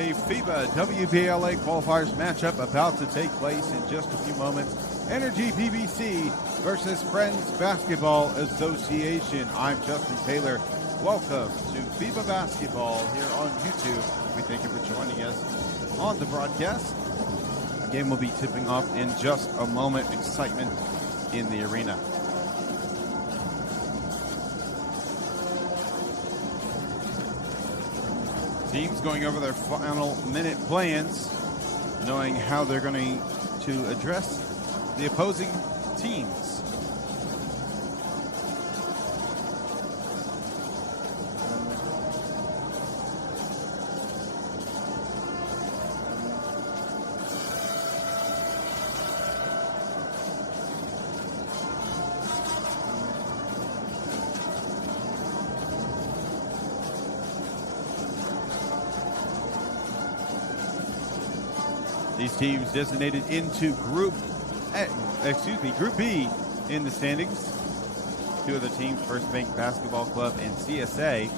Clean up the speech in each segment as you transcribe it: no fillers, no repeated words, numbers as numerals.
a FIBA WBL qualifiers matchup about to take place in just a few moments. Energie BBC versus Friends Basketball Association. I'm Justin Taylor. Welcome to FIBA Basketball here on YouTube. We thank you for joining us on the broadcast. The game will be tipping off in just a moment. Excitement in the arena. Teams going over their final minute plans, knowing how they're going to address the opposing teams. These teams designated into Group B in the standings. Two of the teams, First Bank Basketball Club and CSA.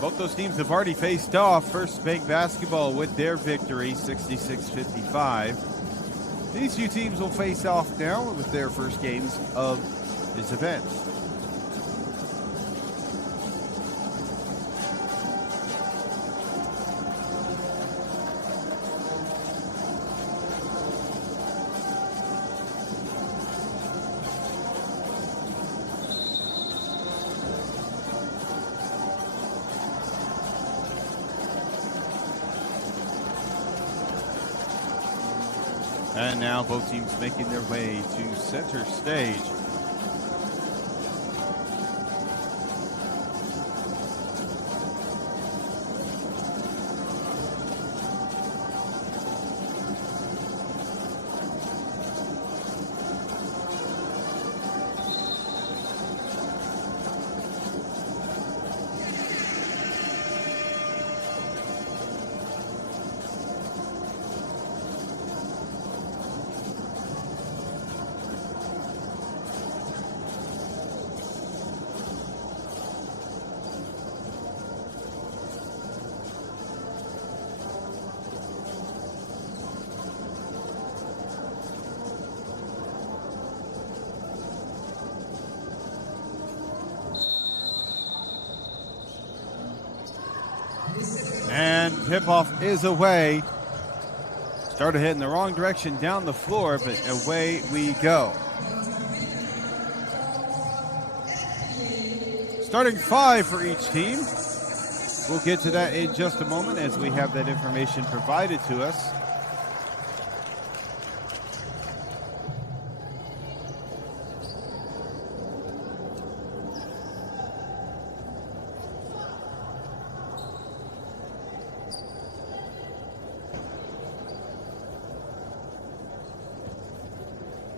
Both those teams have already faced off. First Bank Basketball with their victory, 66-55. These two teams will face off now with their first games of this event. And now both teams making their way to center stage. And tip-off is away. Started heading the wrong direction down the floor, but away we go. Starting five for each team. We'll get to that in just a moment as we have that information provided to us.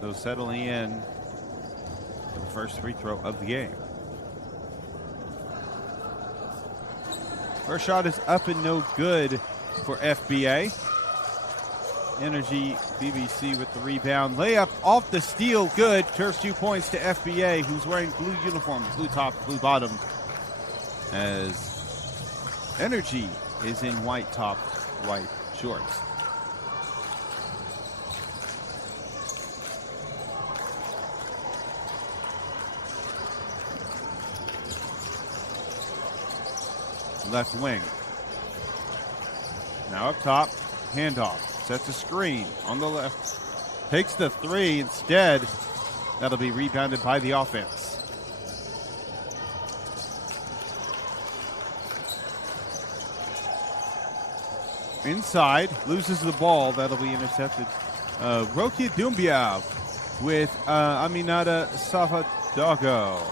So settling in for the first free throw of the game. First shot is up and no good for FBA. Energie BBC with the rebound. Layup off the steal, good. First 2 points to FBA, who's wearing blue uniforms, blue top, blue bottom. As Energie is in white top, white shorts. Left wing. Now up top, handoff. Sets a screen on the left. Takes the three instead. That'll be rebounded by the offense. Inside, loses the ball. That'll be intercepted. Roki Doumbia with Aminata Safadago.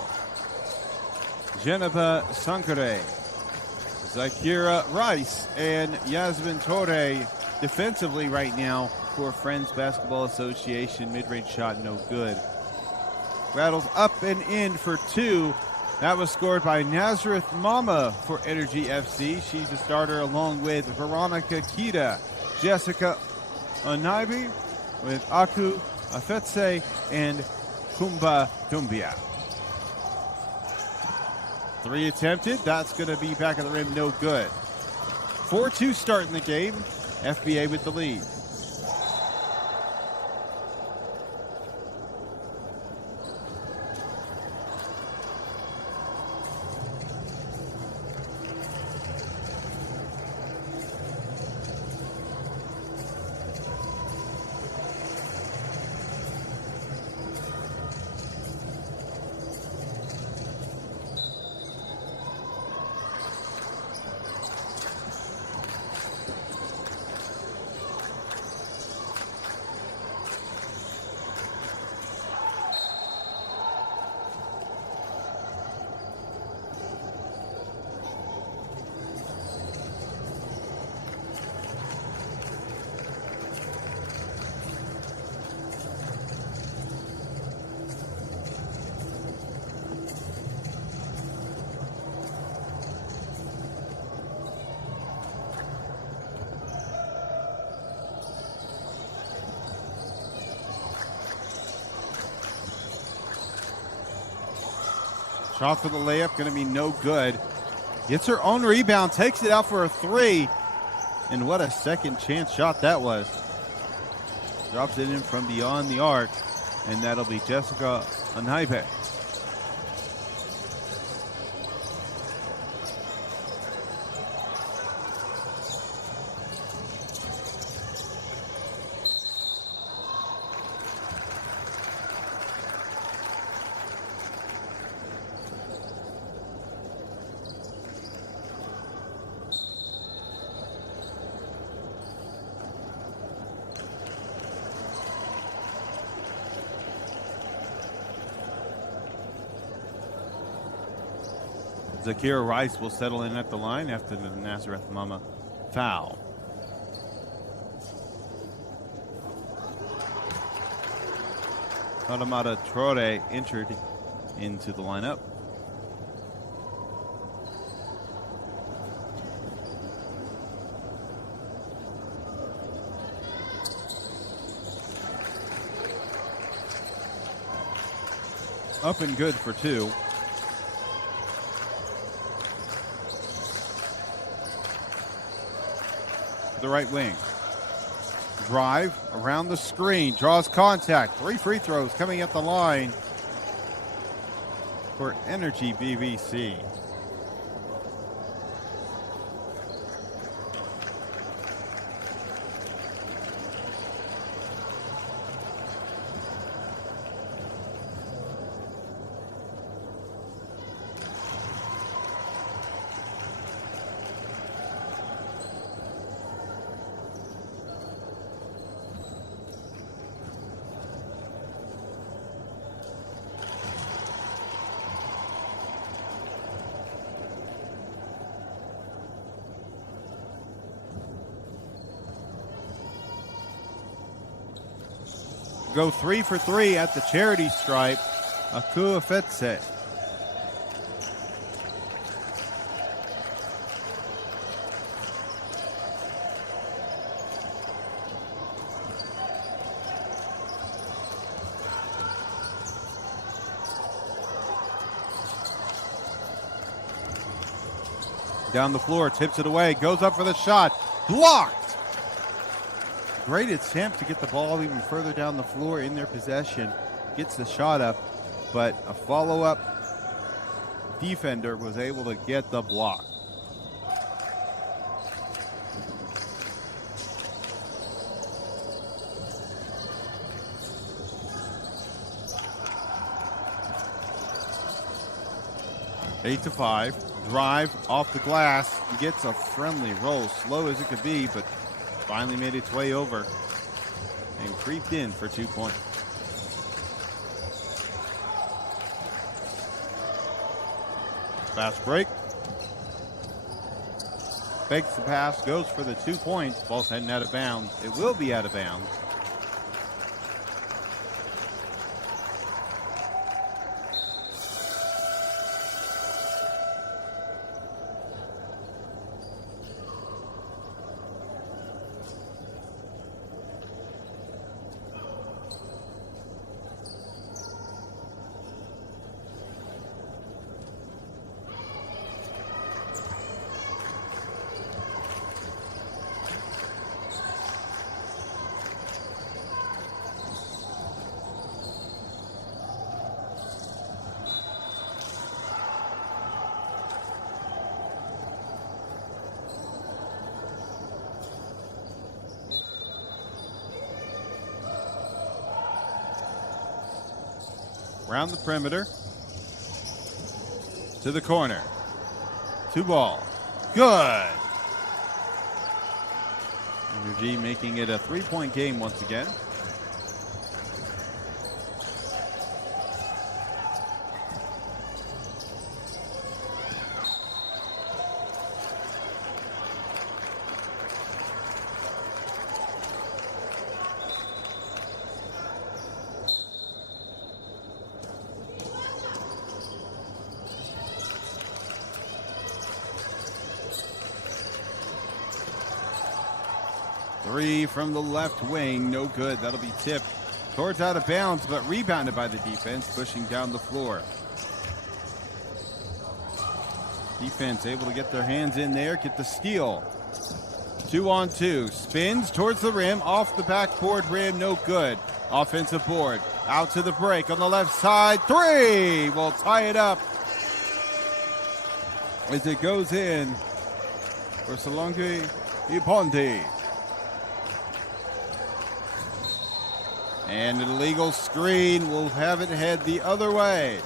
Geneva Sankare. Zakira Rice and Yasmin Torre defensively right now for Friends Basketball Association. Mid-range shot no good. Rattles up and in for two. That was scored by Nazareth Mama for Energie FC. She's a starter along with Veronica Kita, Jessica Onaibi with Aku Afetse and Kumba Dumbia. Three attempted. That's going to be back of the rim, no good. 4-2 start in the game. FBA with the lead. Shot for the layup, going to be no good. Gets her own rebound, takes it out for a three. And what a second chance shot that was. Drops it in from beyond the arc, and that'll be Jessica Anaibe. Zakira Rice will settle in at the line after the Nazareth Mama foul. Fatimata Traore entered into the lineup. Up and good for two. The right wing. Drive around the screen, draws contact. 3 free throws coming at the line for Energie BBC. Go 3 for 3 at the charity stripe. Akuafetse. Down the floor, tips it away, goes up for the shot. Blocked! Great attempt to get the ball even further down the floor in their possession. Gets the shot up, but a follow-up defender was able to get the block. Eight to 5. Drive off the glass. Gets a friendly roll. Slow as it could be, but finally made its way over and creeped in for 2 points. Fast break. Fakes the pass, goes for the 2 points. Ball's heading out of bounds. It will be out of bounds. Around the perimeter. To the corner. 2 ball. Good. Energie making it a 3-point game once again. Three from the left wing, no good. That'll be tipped towards out of bounds, but rebounded by the defense, pushing down the floor. Defense able to get their hands in there, get the steal. 2-on-2, spins towards the rim, off the backboard rim, no good. Offensive board, out to the break on the left side, 3 will tie it up as it goes in for Salongi Iponti. And an illegal screen will have it head the other way.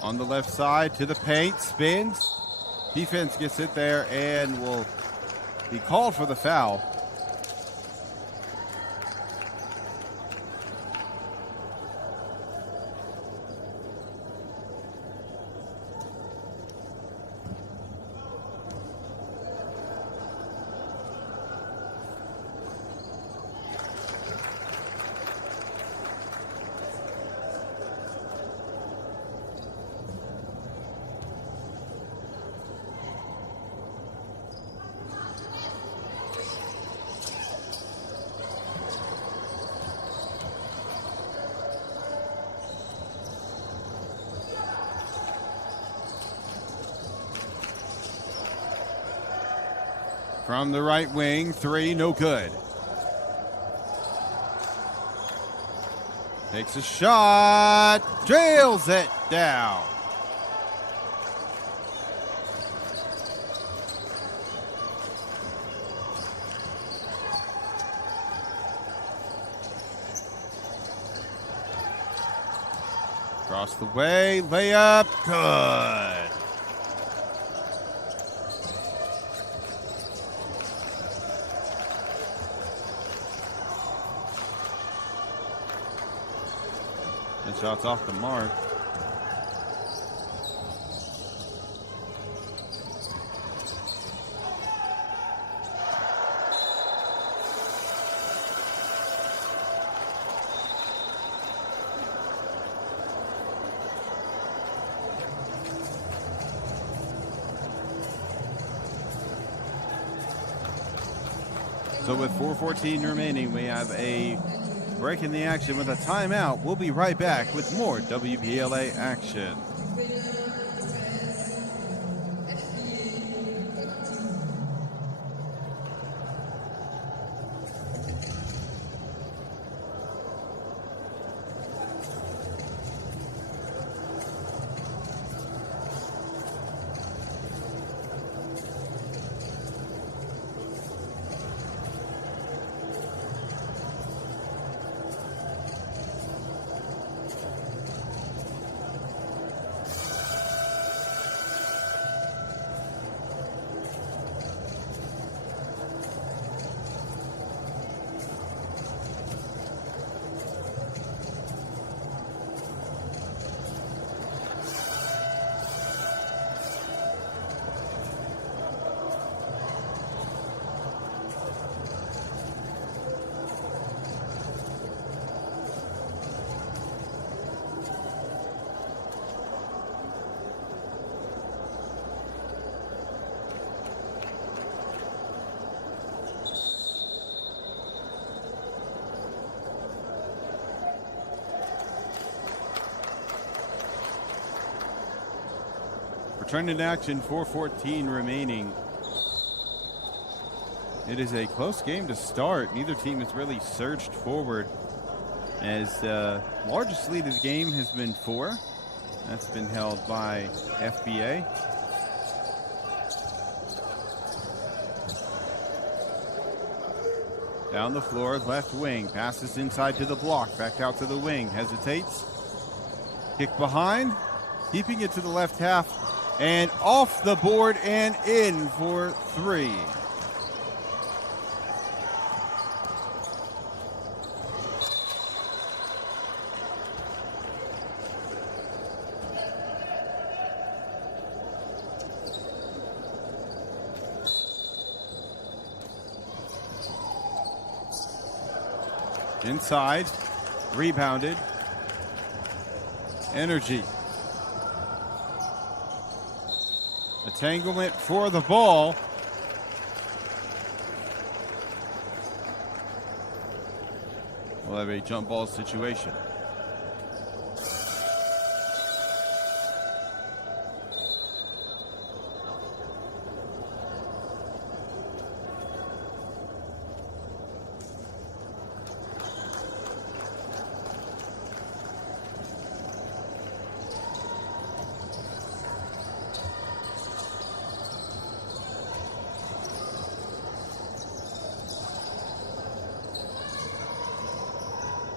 On the left side to the paint, spins. Defense gets it there and will be called for the foul. From the right wing, 3, no good. Takes a shot, drills it down. Across the way, layup, good. Shots off the mark. So with 4:14 remaining, we have a break in the action with a timeout. We'll be right back with more WBLA action. Returning to action, 4:14 remaining. It is a close game to start. Neither team has really surged forward, as the largest lead of the game has been 4. That's been held by FBA. Down the floor, left wing, passes inside to the block, back out to the wing, hesitates. Kick behind, keeping it to the left half, and off the board and in for 3. Inside, rebounded. Energie. Entanglement for the ball. We'll have a jump ball situation.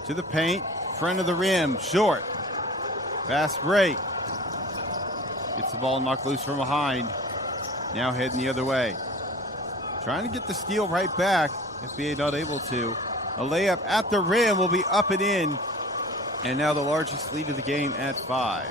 To the paint, front of the rim, short. Fast break. Gets the ball knocked loose from behind. Now heading the other way. Trying to get the steal right back. FBA not able to. A layup at the rim will be up and in. And now the largest lead of the game at 5.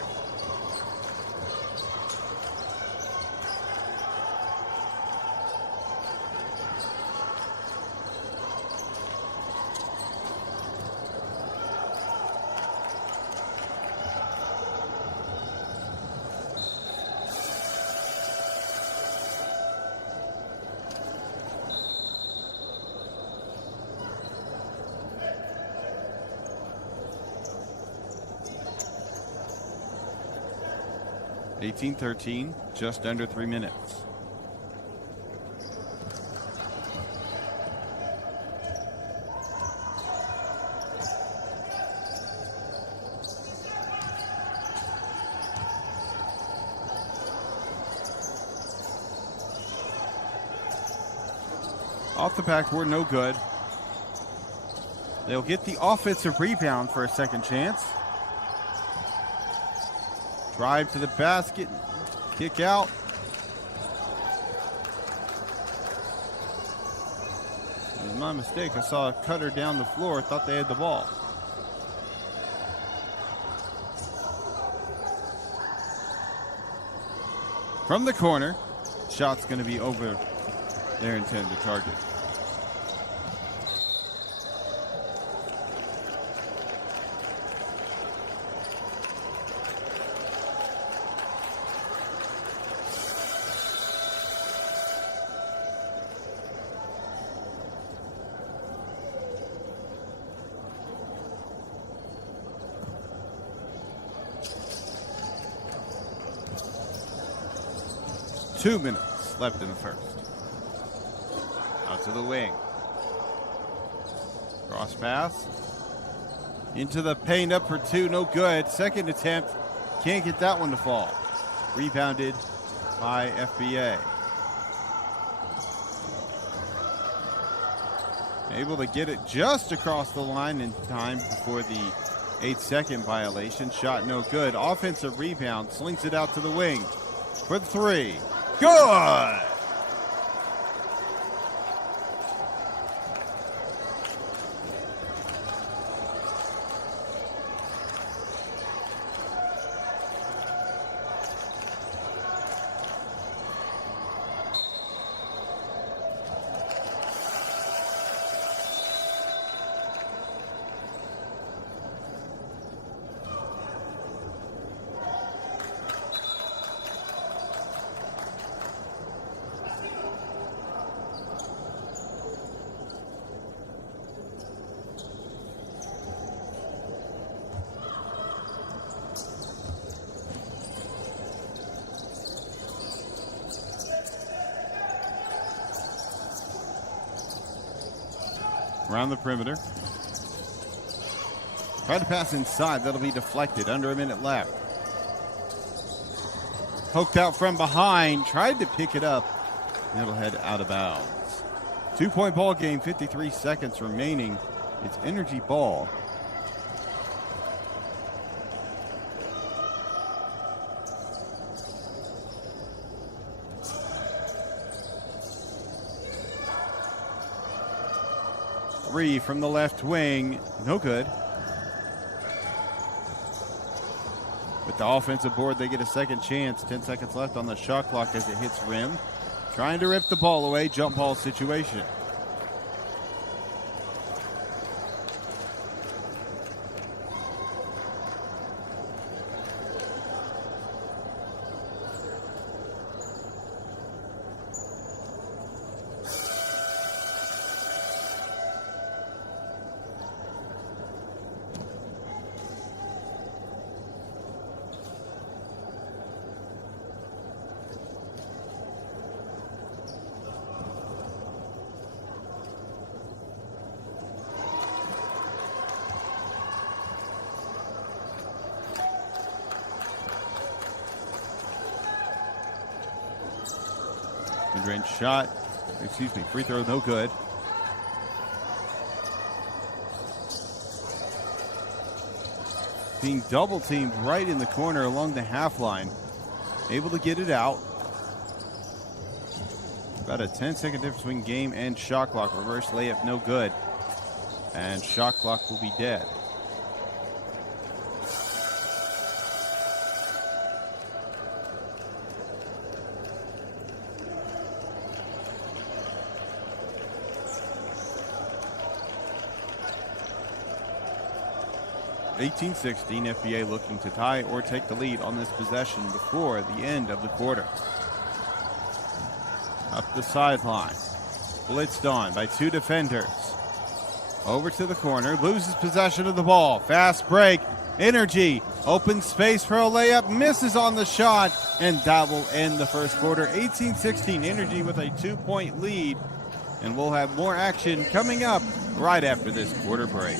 (18-13), just under 3 minutes. Off the backboard, no good. They'll get the offensive rebound for a second chance. Drive to the basket, kick out. It was my mistake. I saw a cutter down the floor, thought they had the ball. From the corner, shot's going to be over their intended target. Two minutes left in the first. Out to the wing. Cross pass. Into the paint, up for 2, no good. Second attempt, can't get that one to fall. Rebounded by FBA. Able to get it just across the line in time before the 8-second violation. Shot no good. Offensive rebound, slings it out to the wing for the 3. Good! around the perimeter. Tried to pass inside. That'll be deflected. Under a minute left. Poked out from behind. Tried to pick it up. It'll head out of bounds. 2-point ball game. 53 seconds remaining. It's Energie ball. Three from the left wing. No good. With the offensive board, they get a second chance. 10 seconds left on the shot clock as it hits rim. Trying to rip the ball away. Jump ball situation. Mid-range shot, free throw, no good. Being double teamed right in the corner along the half line. Able to get it out. About a 10-second difference between game and shot clock. Reverse layup, no good. And shot clock will be dead. (18-16) FBA looking to tie or take the lead on this possession before the end of the quarter. Up the sideline. Blitzed on by two defenders. Over to the corner. Loses possession of the ball. Fast break. Energie. Open space for a layup. Misses on the shot. And that will end the first quarter. 18-16. Energie with a 2-point lead. And we'll have more action coming up right after this quarter break.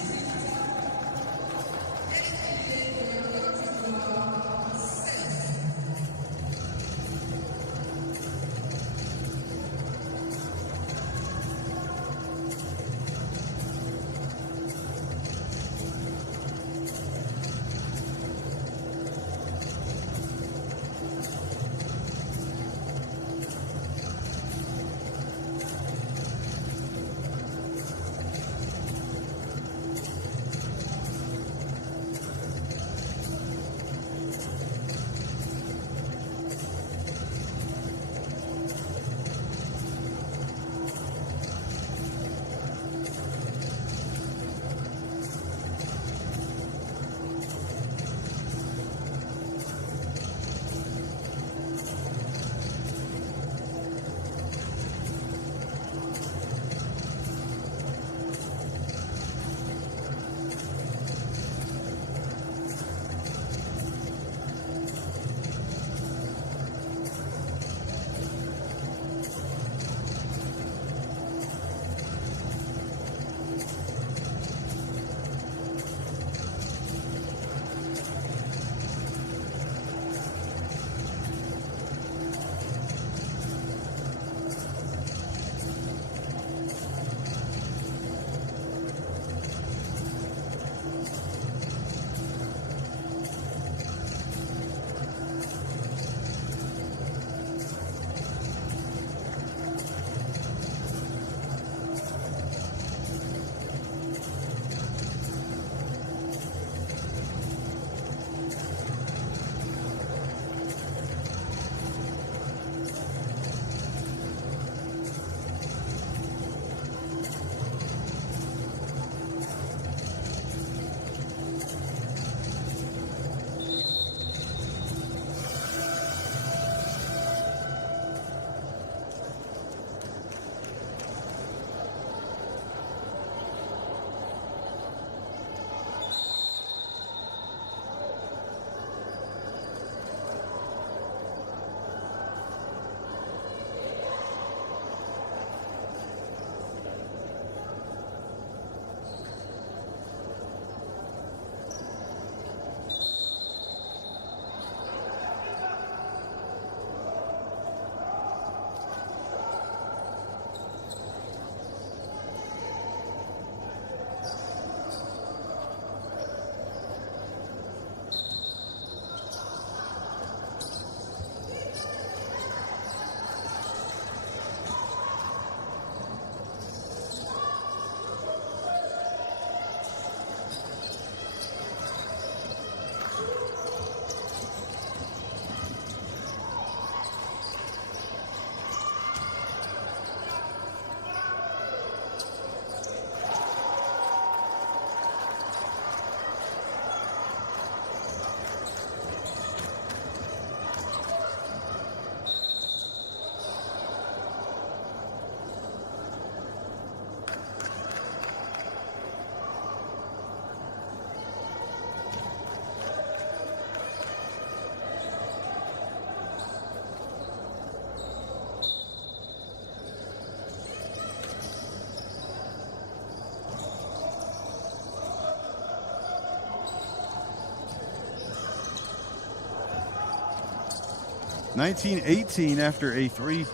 19-18 after a three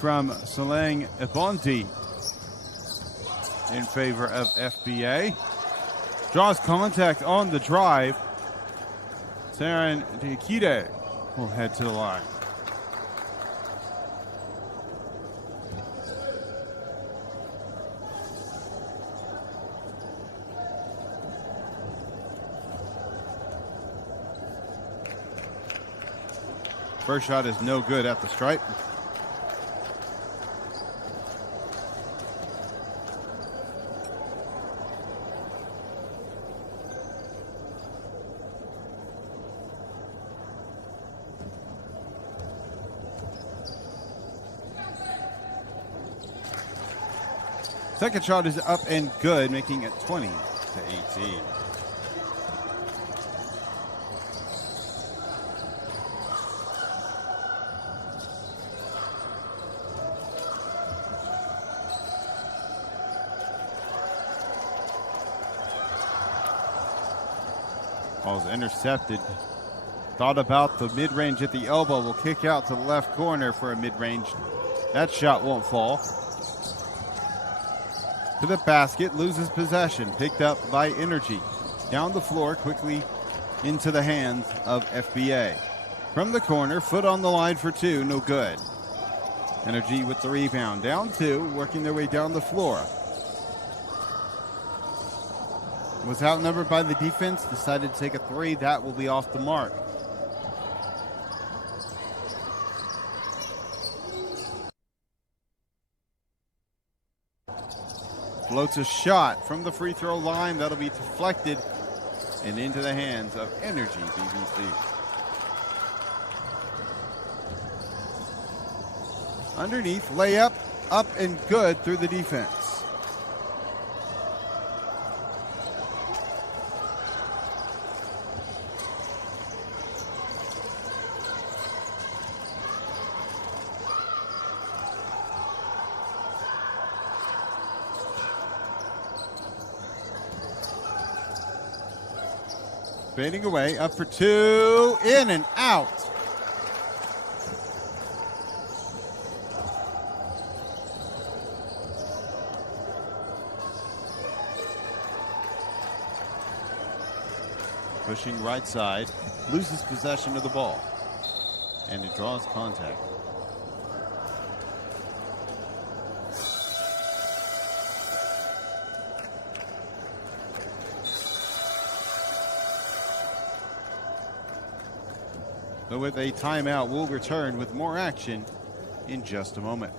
from Salang Ebondi in favor of FBA. Draws contact on the drive. Saren Diakite will head to the line. First shot is no good at the stripe. Second shot is up and good, making it 20-18. Ball's intercepted. Thought about the mid-range at the elbow. Will kick out to the left corner for a mid-range. That shot won't fall. To the basket, loses possession. Picked up by Energie. Down the floor, quickly into the hands of FBA. From the corner, foot on the line for two, no good. Energie with the rebound. Down two, working their way down the floor. Was outnumbered by the defense, decided to take a three. That will be off the mark. Floats a shot from the free throw line. That'll be deflected and into the hands of Energie BBC. Underneath, layup, up and good through the defense. Fading away, up for two, in and out. Pushing right side, loses possession of the ball, and it draws contact. So with a timeout, we'll return with more action in just a moment.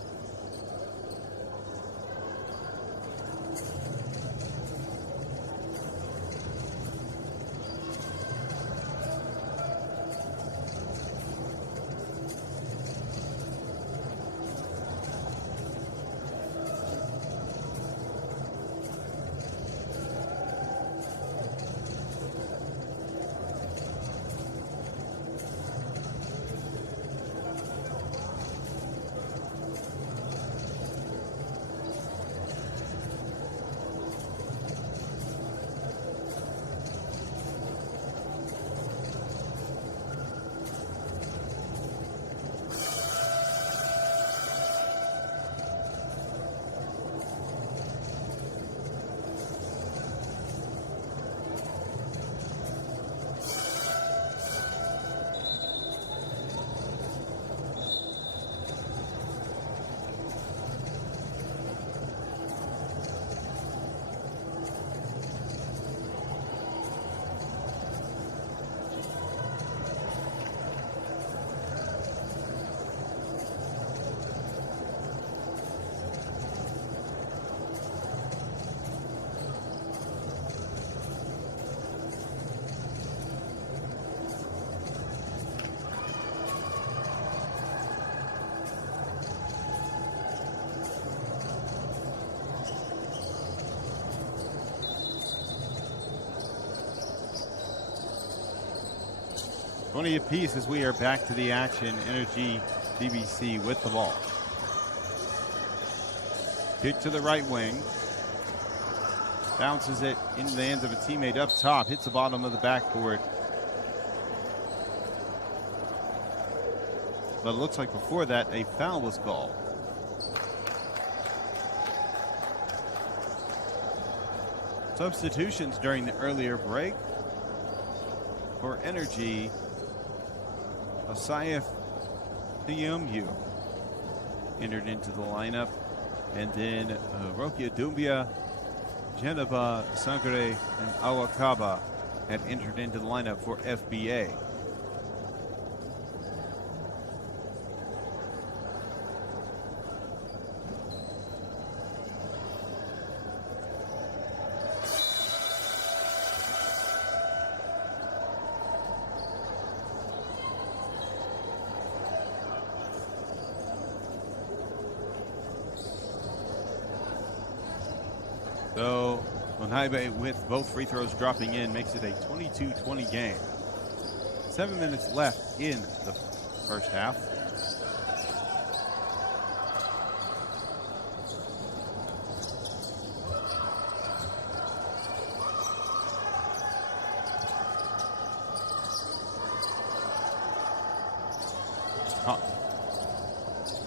Twenty apiece as we are back to the action. Energie BBC with the ball. Kick to the right wing. Bounces it into the hands of a teammate up top. Hits the bottom of the backboard. But it looks like before that, a foul was called. Substitutions during the earlier break. For Energie, Asayef Thiumhu entered into the lineup. And then Rokia Dumbia, Geneva Sangre, and Awakaba had entered into the lineup for FBA. So, Monhaibe, with both free throws dropping in, makes it a 22-20 game. 7 minutes left in the first half.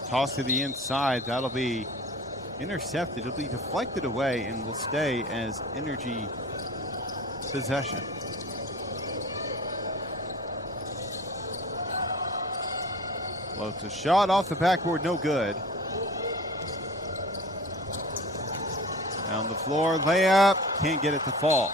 Toss to the inside. That'll be intercepted. It'll be deflected away and will stay as Energie possession. Floats a shot off the backboard, no good. Down the floor, layup, can't get it to fall.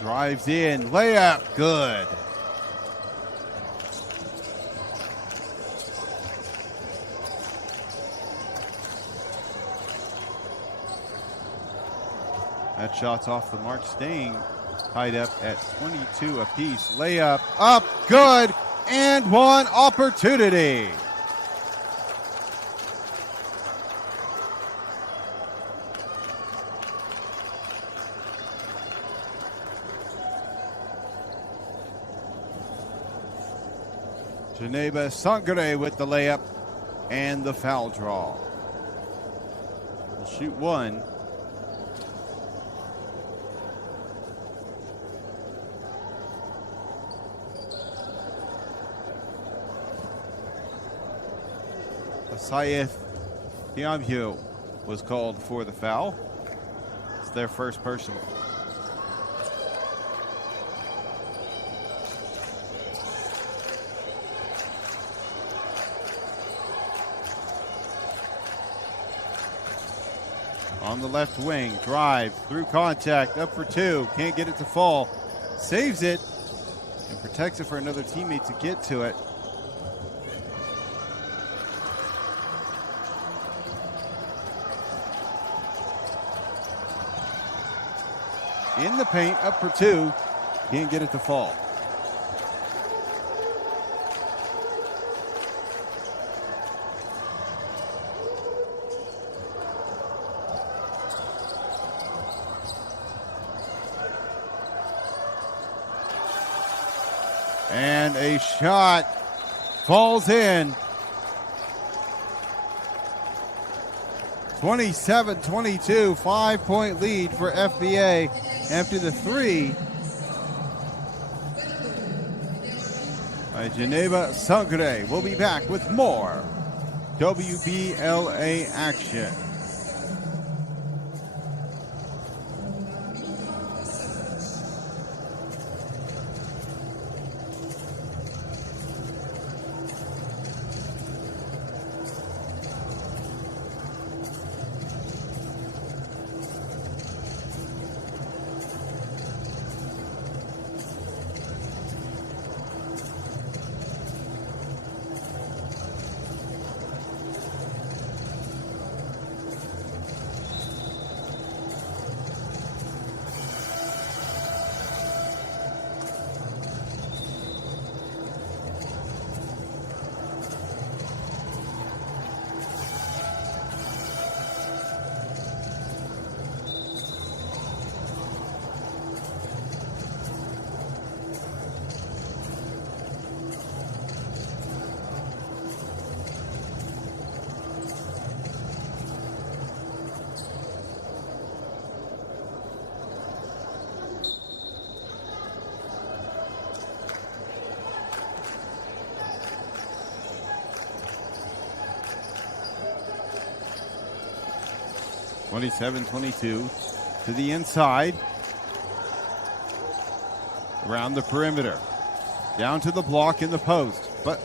Drives in, layup, good. That shot's off the mark, staying tied up at 22 apiece. Layup, up, good, and one opportunity. Geneva Sangre with the layup and the foul draw. We'll shoot one. Asayef Thiumhu was called for the foul. It's their first personal. On the left wing, drive through contact, up for two, can't get it to fall, saves it, and protects it for another teammate to get to it. In the paint, up for two, can't get it to fall. And a shot falls in. 27-22, 5-point lead for FBA after the three by Geneva Sangre. We'll be back with more WBLA action. 27-22 to the inside. Around the perimeter. Down to the block in the post. But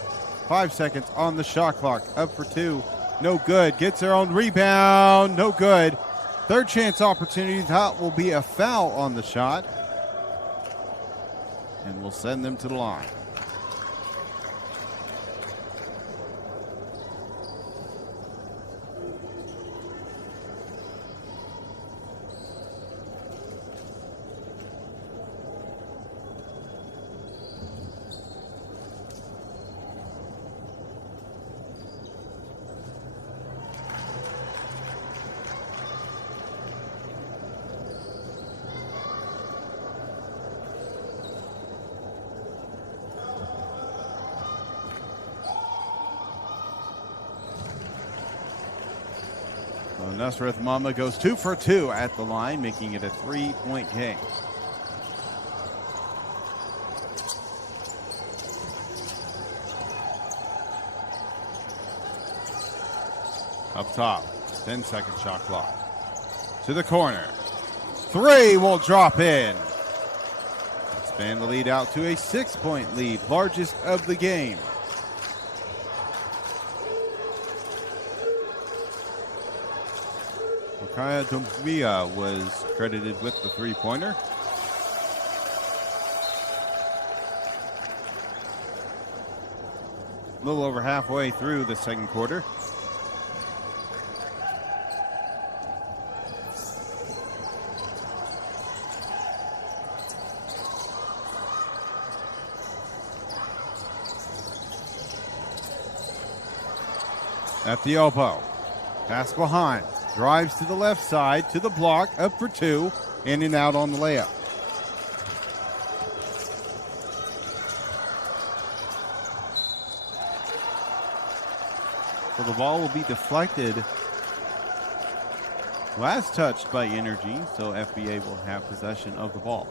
5 seconds on the shot clock. Up for two. No good. Gets their own rebound. No good. Third chance opportunity. That will be a foul on the shot. And will send them to the line. Nusreth Mama goes 2 for 2 at the line, making it a 3-point game. Up top, 10-second shot clock. To the corner. Three will drop in. Expand the lead out to a 6-point lead, largest of the game. Kaya Dumbia was credited with the three-pointer. A little over halfway through the second quarter. At the elbow. Pass behind. Drives to the left side, to the block, up for two, in and out on the layup. So the ball will be deflected. Last touched by Energie, so FBA will have possession of the ball.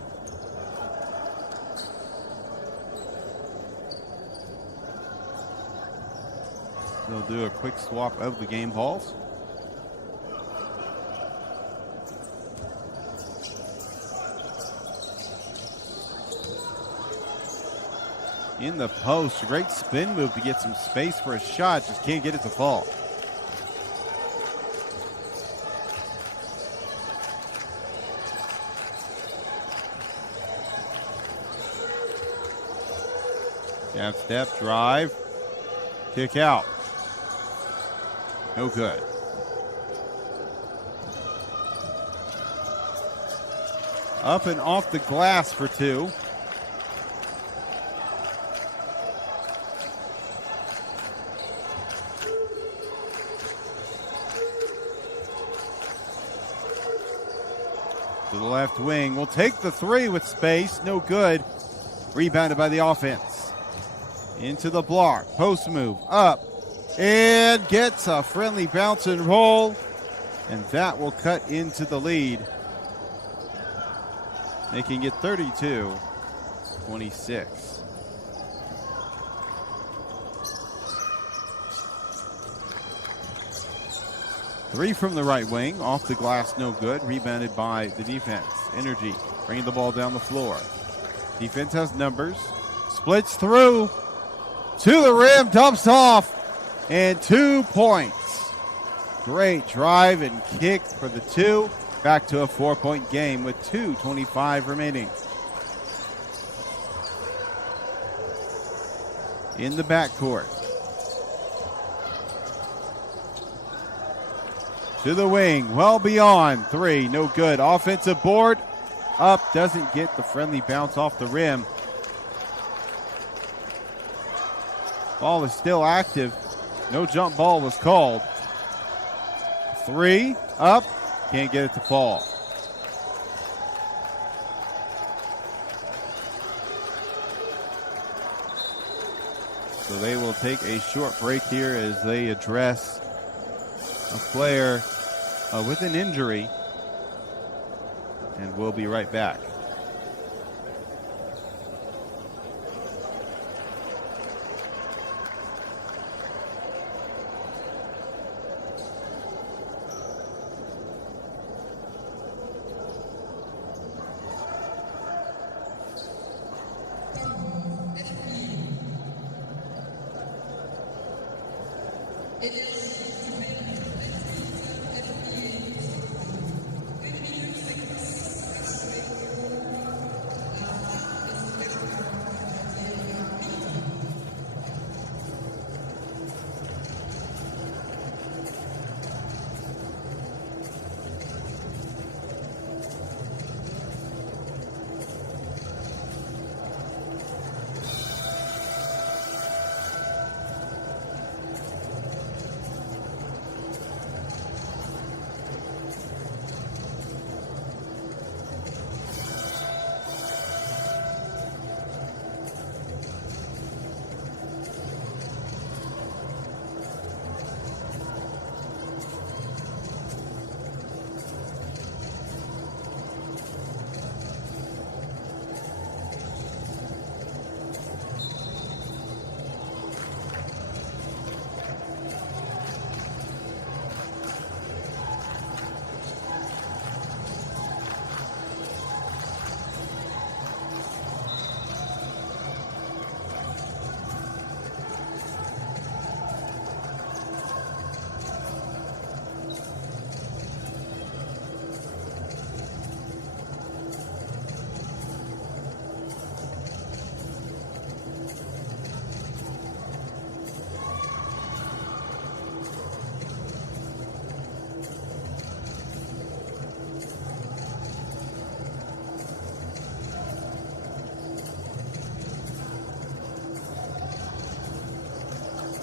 They'll do a quick swap of the game balls. In the post, a great spin move to get some space for a shot, just can't get it to fall. Jab step, drive, kick out. No good. Up and off the glass for two. To the left wing. Will take the three with space. No good. Rebounded by the offense. Into the block. Post move. Up. And gets a friendly bounce and roll. And that will cut into the lead. Making it 32-26. Three from the right wing, off the glass, no good. Rebounded by the defense. Energie bringing the ball down the floor. Defense has numbers. Splits through to the rim, dumps off, and 2 points. Great drive and kick for the two. Back to a 4-point game with 2:25 remaining. In the backcourt. To the wing, well beyond three, no good. Offensive board, up, doesn't get the friendly bounce off the rim. Ball is still active. No jump ball was called. Three, up, can't get it to fall. So they will take a short break here as they address a player with an injury, and we'll be right back.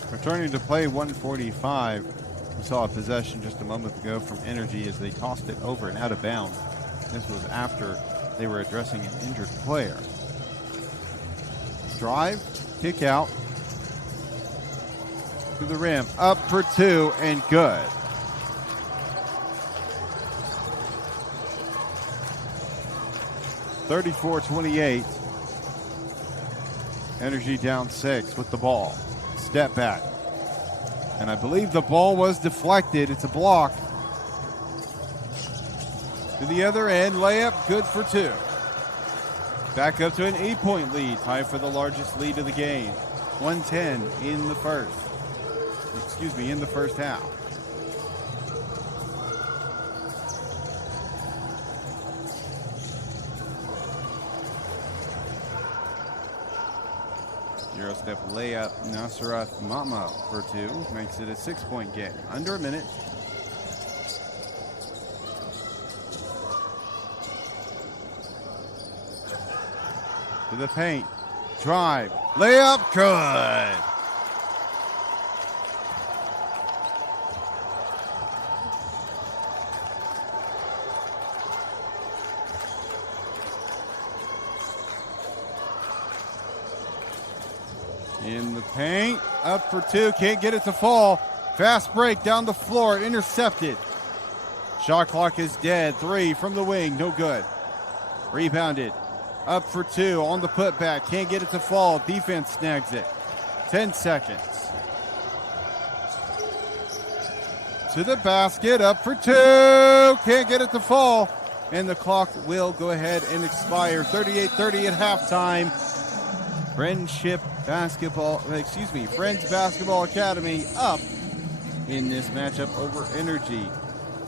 Returning to play 145. We saw a possession just a moment ago from Energie as they tossed it over and out of bounds. This was after they were addressing an injured player. Drive, kick out to the rim, up for two and good. (34-28). Energie down 6 with the ball. Step back. And I believe the ball was deflected. It's a block. To the other end, layup, good for 2. Back up to an 8-point lead, tied for the largest lead of the game. 110 in the first. In the first half. Eurostep layup, Nasrat Mama for 2, makes it a 6-point game. Under a minute. To the paint, drive, layup, good. In the paint, up for 2, can't get it to fall. Fast break down the floor, intercepted. Shot clock is dead. 3 from the wing, no good. Rebounded, up for 2 on the putback, can't get it to fall. Defense snags it. 10 seconds. To the basket, up for 2, can't get it to fall. And the clock will go ahead and expire. 38-30 at halftime. Friends Basketball Academy up in this matchup over Energie.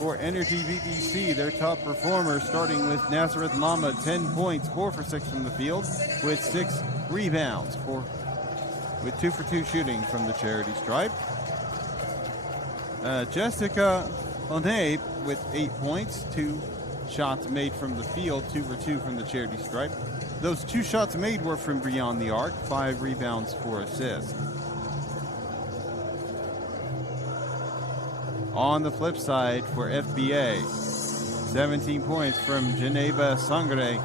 For Energie BBC, their top performer, starting with Nazareth Mama, 10 points, 4 for 6 from the field, with 6 rebounds, with 2 for 2 shooting from the charity stripe. Jessica Onabe with 8 points, 2 shots made from the field, 2 for 2 from the charity stripe. Those 2 shots made were from beyond the arc, 5 rebounds, 4 assists. On the flip side for FBA, 17 points from Geneva Sangre,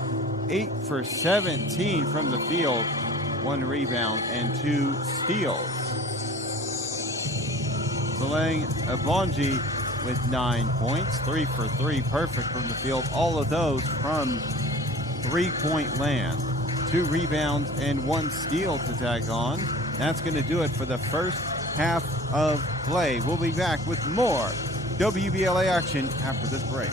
8 for 17 from the field, 1 rebound and 2 steals. Solang Abonji with 9 points, 3 for 3, perfect from the field. All of those from 3-point land. 2 rebounds and 1 steal to tag on. That's going to do it for the first half of play. We'll be back with more WBLA action after this break.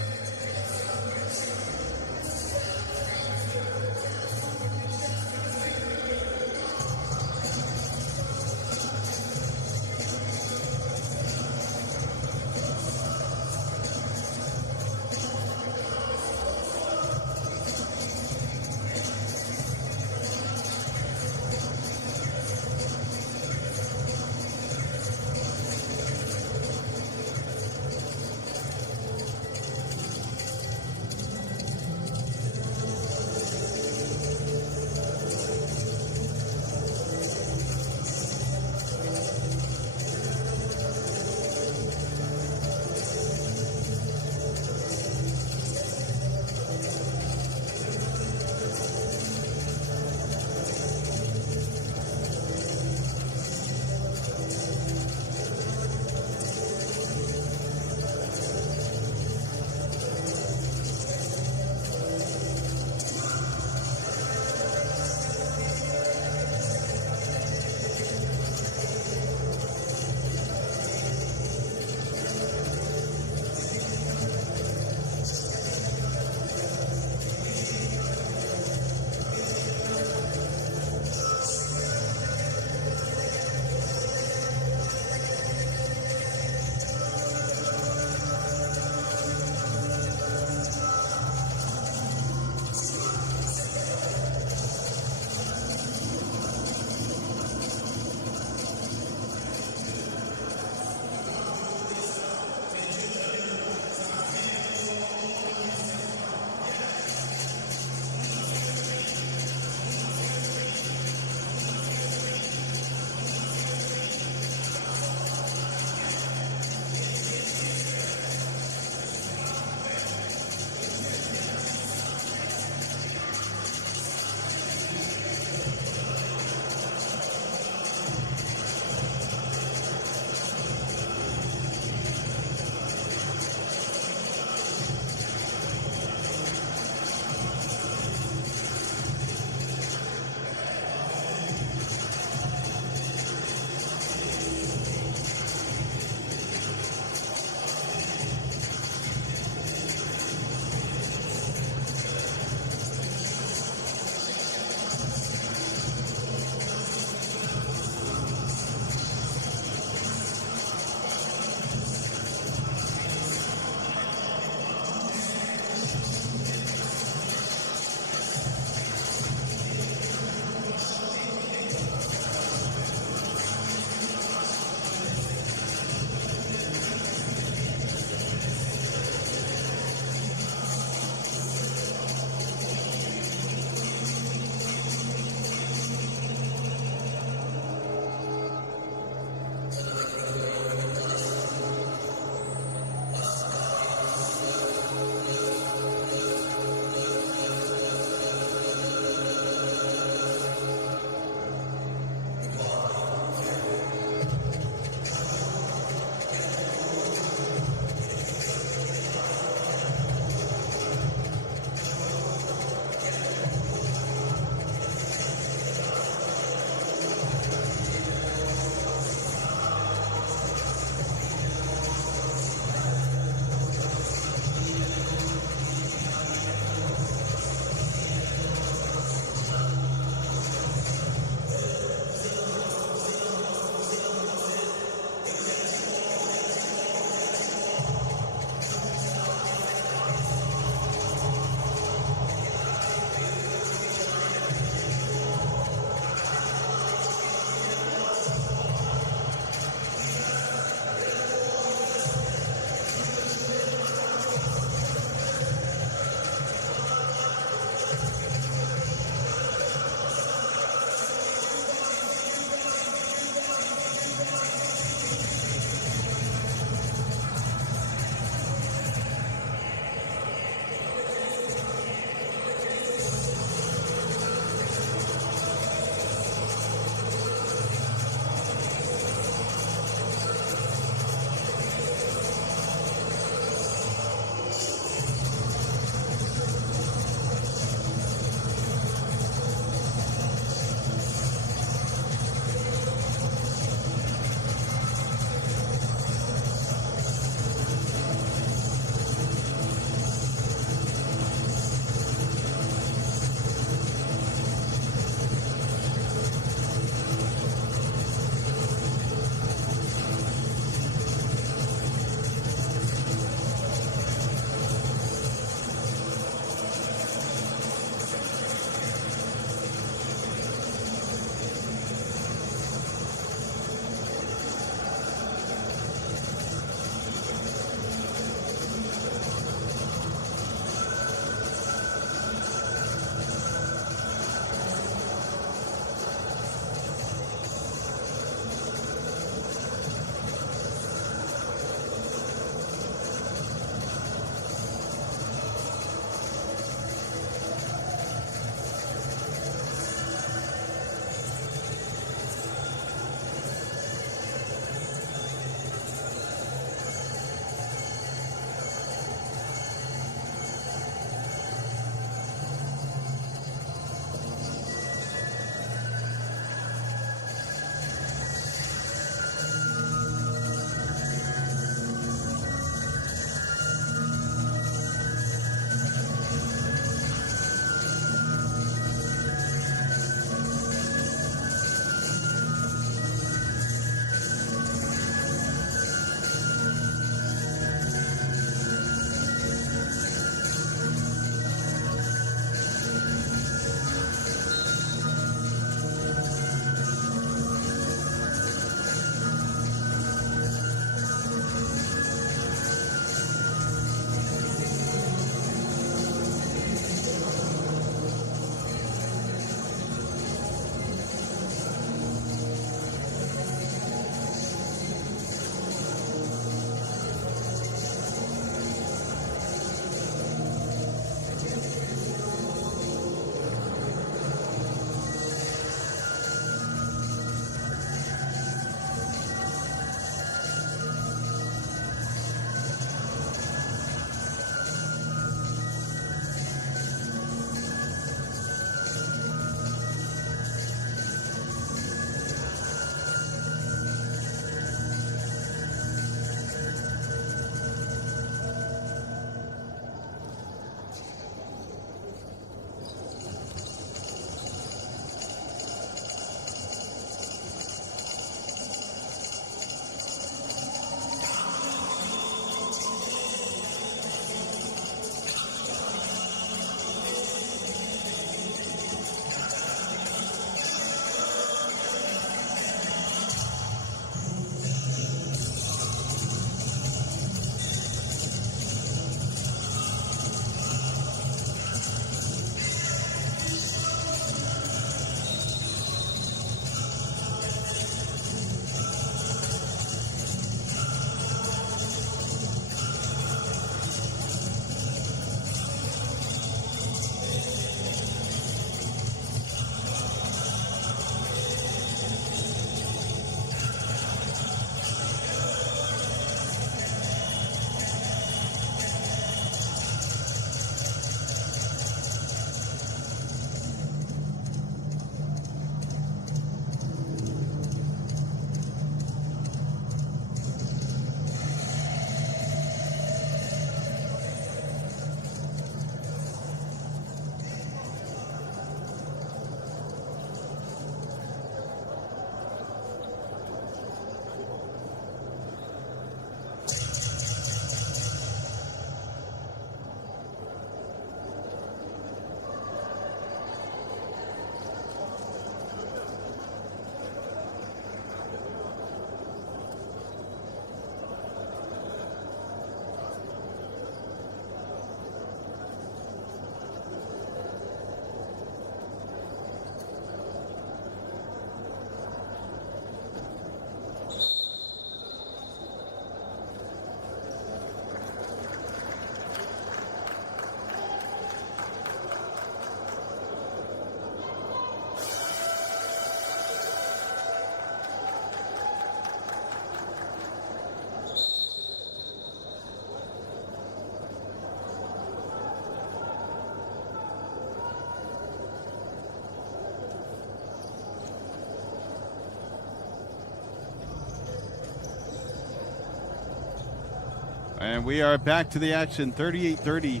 And we are back to the action. 38-30.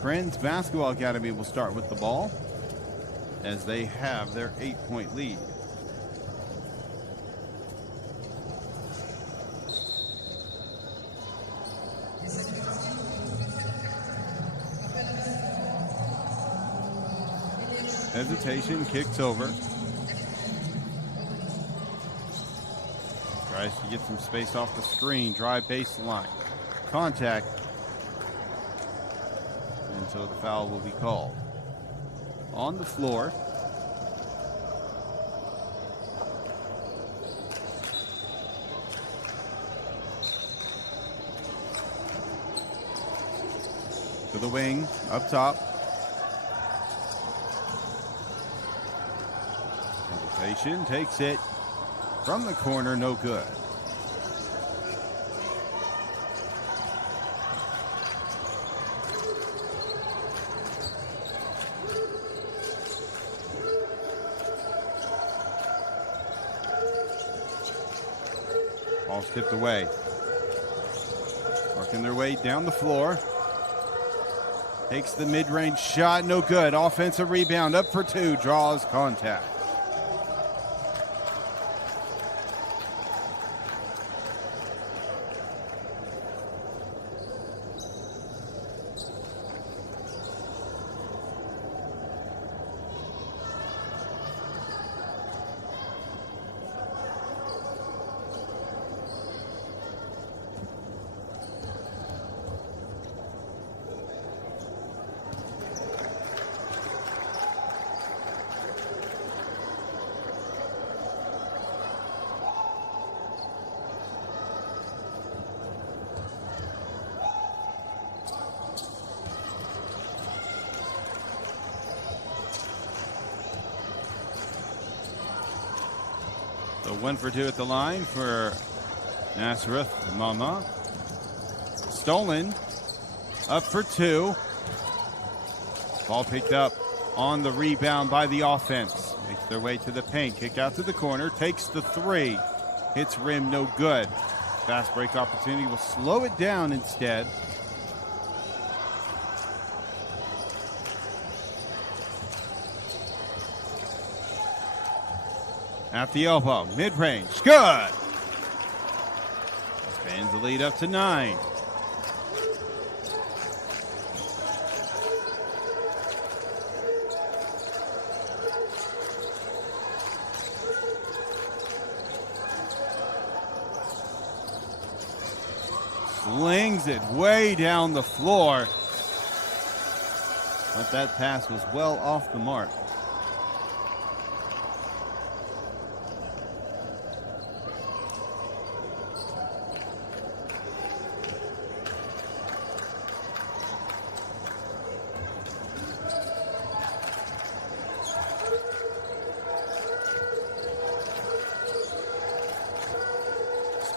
Friends Basketball Academy will start with the ball as they have their 8-point lead. Hesitation, kicks over. Tries to get some space off the screen. Drive baseline. Contact. And so the foul will be called. On the floor. To the wing, up top. Hesitation, takes it. From the corner, no good. Ball tipped away. Working their way down the floor. Takes the mid-range shot, no good. Offensive rebound, up for two, draws contact. So 1 for 2 at the line for Nasrith Mama. Stolen. Up for two. Ball picked up on the rebound by the offense. Makes their way to the paint. Kick out to the corner. Takes the three. Hits rim, no good. Fast break opportunity will slow it down instead. At the elbow, mid-range, good! Expands the lead up to 9. Slings it way down the floor. But that pass was well off the mark.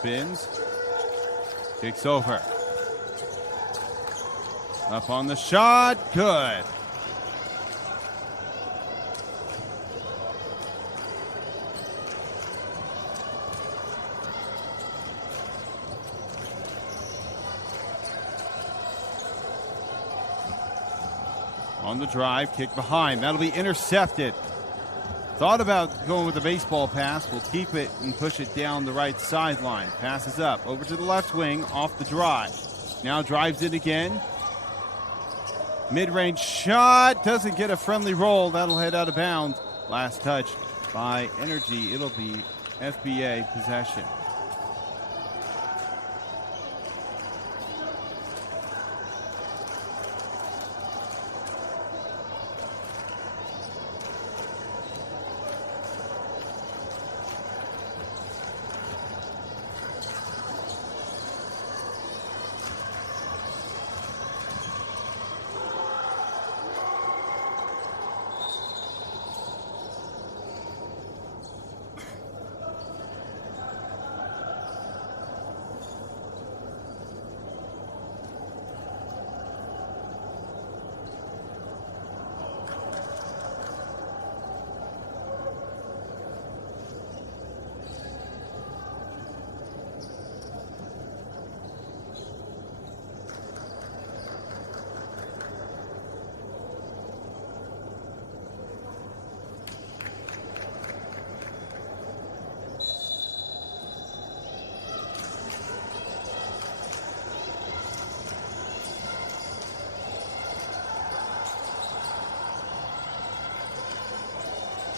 Spins, kicks over. Up on the shot, good. On the drive, kick behind. That'll be intercepted. Thought about going with the baseball pass. We'll keep it and push it down the right sideline. Passes up over to the left wing off the drive. Now drives it again. Mid-range shot. Doesn't get a friendly roll. That'll head out of bounds. Last touch by Energie. It'll be FBA possession.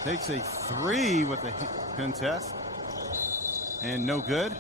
Takes a 3 with the contest. And no good.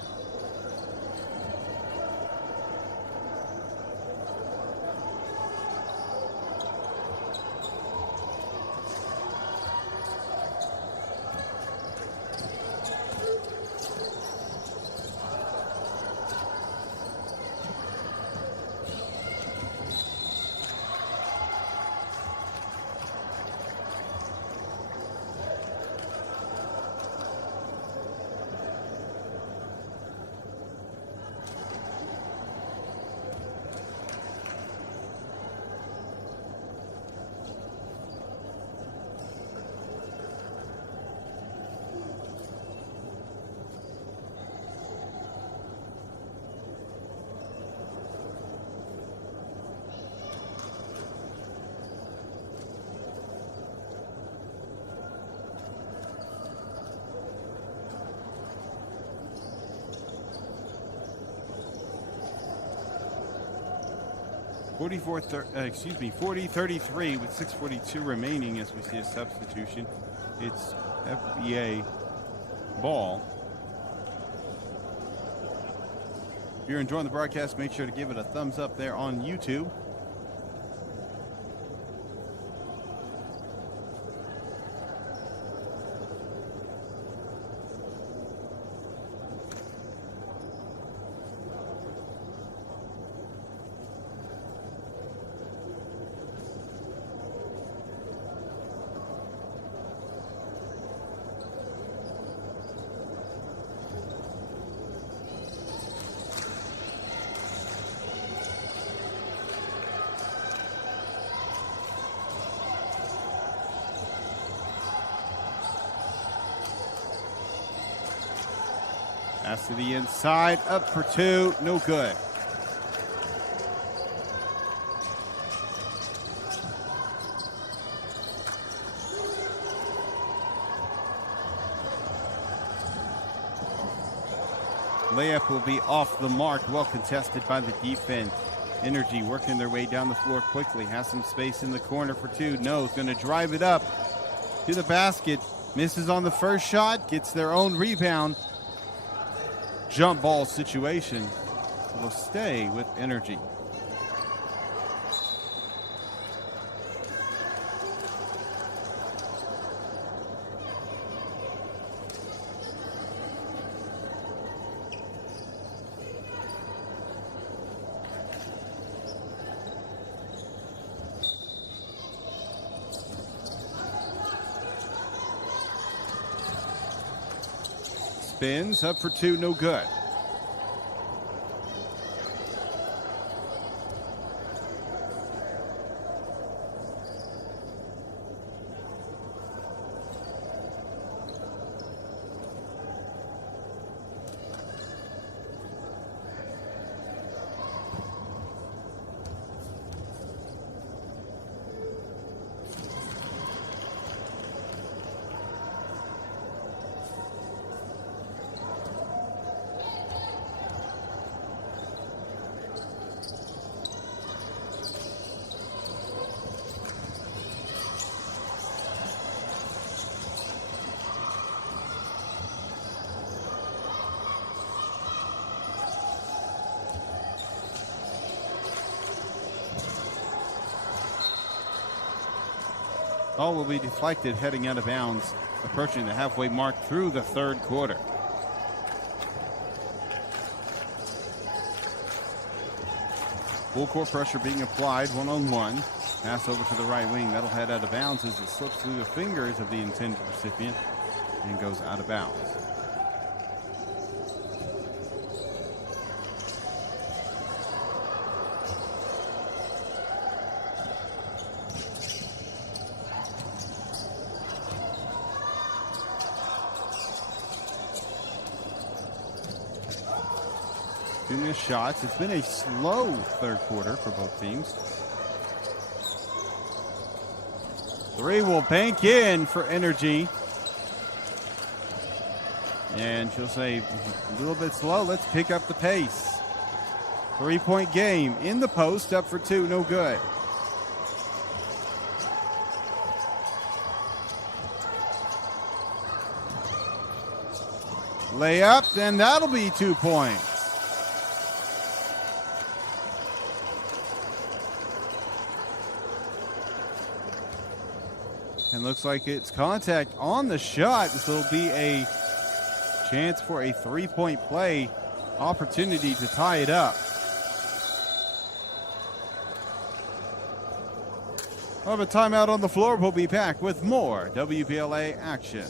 Excuse me, 40-33 with 6:42 remaining as we see a substitution. It's FBA ball. If you're enjoying the broadcast, make sure to give it a thumbs up there on YouTube. Pass to the inside, up for 2, no good. Layup will be off the mark, well contested by the defense. Energie working their way down the floor quickly, has some space in the corner for 2. No, is going to drive it up to the basket. Misses on the first shot, gets their own rebound. Jump ball situation will stay with Energie. Spins up for 2, no good. Ball will be deflected heading out of bounds, approaching the halfway mark through the third quarter. Full court pressure being applied, one-on-one. Pass over to the right wing. That'll head out of bounds as it slips through the fingers of the intended recipient and goes out of bounds. Two missed shots. It's been a slow third quarter for both teams. 3 will bank in for Energie. And she'll say, a little bit slow, let's pick up the pace. 3-point game in the post, up for 2, no good. Layup, and that'll be 2 points. And looks like it's contact on the shot. This will be a chance for a 3-point play opportunity to tie it up. We'll have a timeout on the floor. We'll be back with more WBLA action.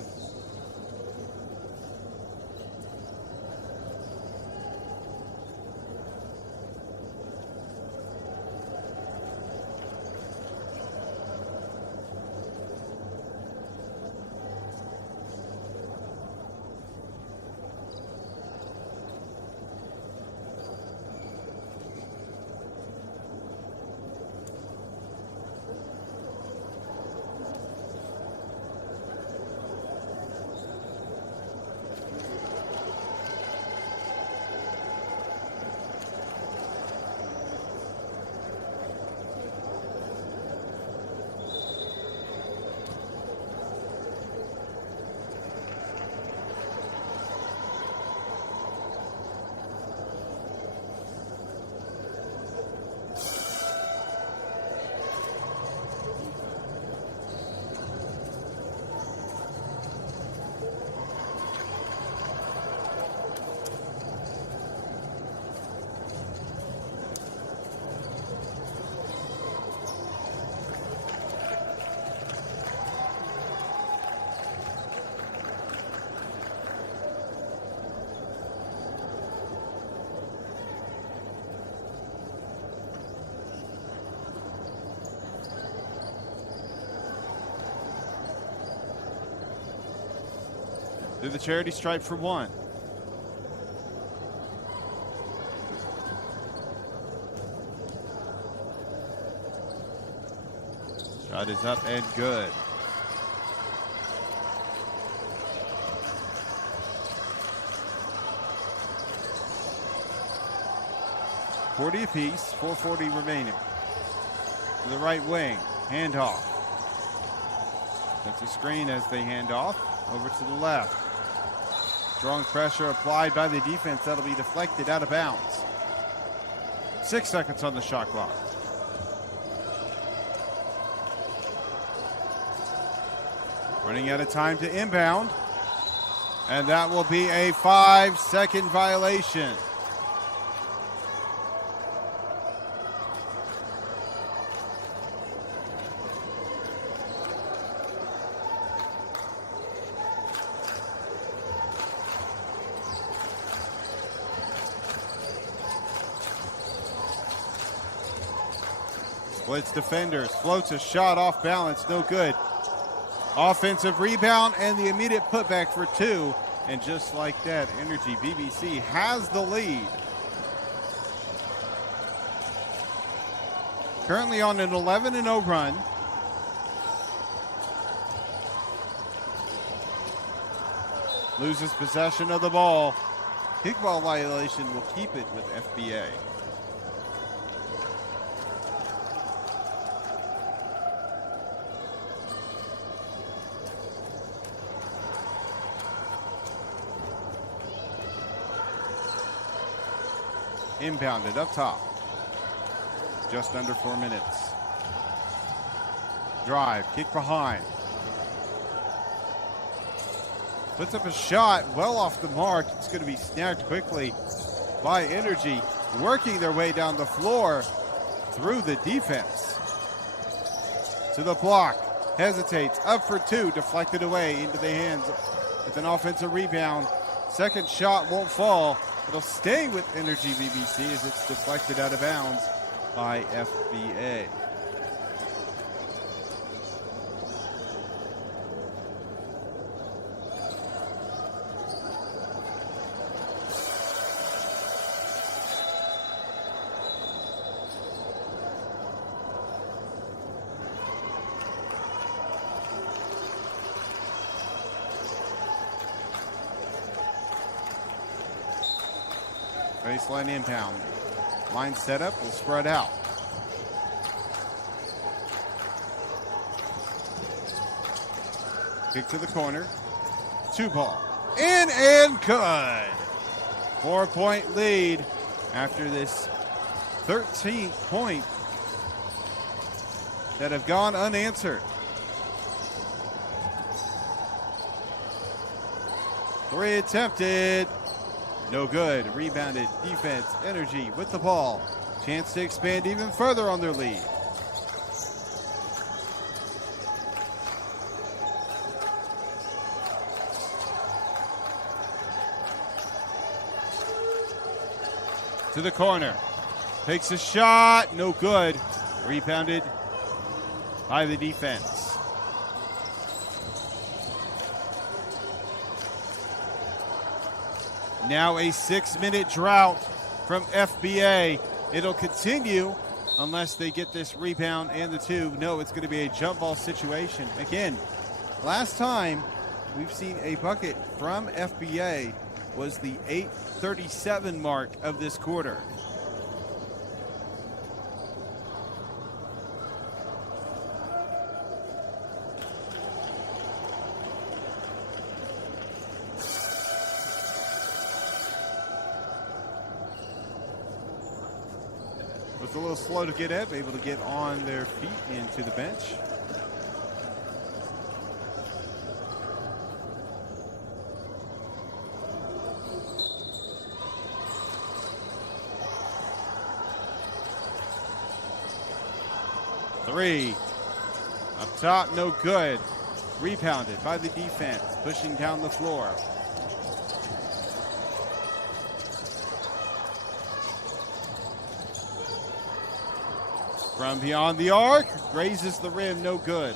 To the charity stripe for one. Shot is up and good. .40 apiece, 4:40 remaining. To the right wing, handoff. That's a screen as they hand off over to the left. Strong pressure applied by the defense. That'll be deflected out of bounds. 6 seconds on the shot clock. Running out of time to inbound. And that will be a 5-second violation. Splits defenders, floats a shot off balance, no good. Offensive rebound and the immediate putback for two. And just like that, Energie BBC has the lead. Currently on an 11-0 run. Loses possession of the ball. Kickball violation will keep it with FBA. Inbounded up top. Just under 4 minutes. Drive, kick behind. Puts up a shot well off the mark. It's going to be snagged quickly by Energie, working their way down the floor through the defense. To the block, hesitates, up for two, deflected away into the hands with an offensive rebound. Second shot won't fall. It'll stay with Energie BBC as it's deflected out of bounds by FBA. Baseline impound. Line setup will spread out. Kick to the corner. Two ball. In and good. 4-point lead after this 13th point that have gone unanswered. 3 attempted. No good. Rebounded. Defense. Energy with the ball. Chance to expand even further on their lead. To the corner. Takes a shot. No good. Rebounded by the defense. Now a 6-minute drought from FBA. It'll continue unless they get this rebound and the 2. No, it's going to be a jump ball situation. Again, last time we've seen a bucket from FBA was the 8:37 mark of this quarter. Was a little slow to get up, able to get on their feet into the bench. Three. Up top, no good. Rebounded by the defense, pushing down the floor. From beyond the arc, grazes the rim, no good.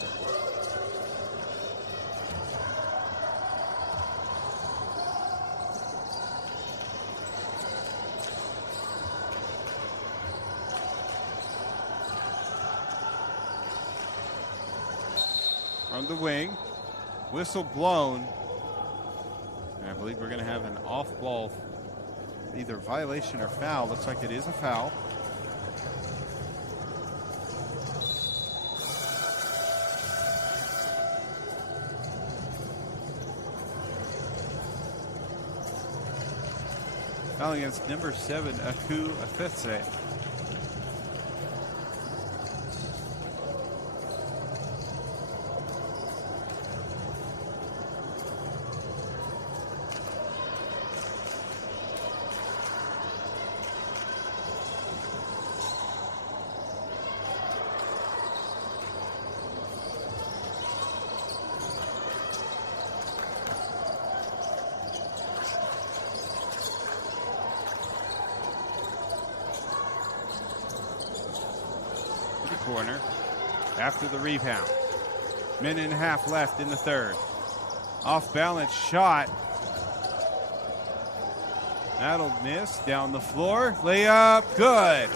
From the wing, whistle blown. And I believe we're going to have an off-ball, either violation or foul. Looks like it is a foul. Foul against number 7, Aku Afetse. Corner after the rebound. Minute and a half left in the third. Off balance shot. That'll miss. Down the floor. Layup. Good.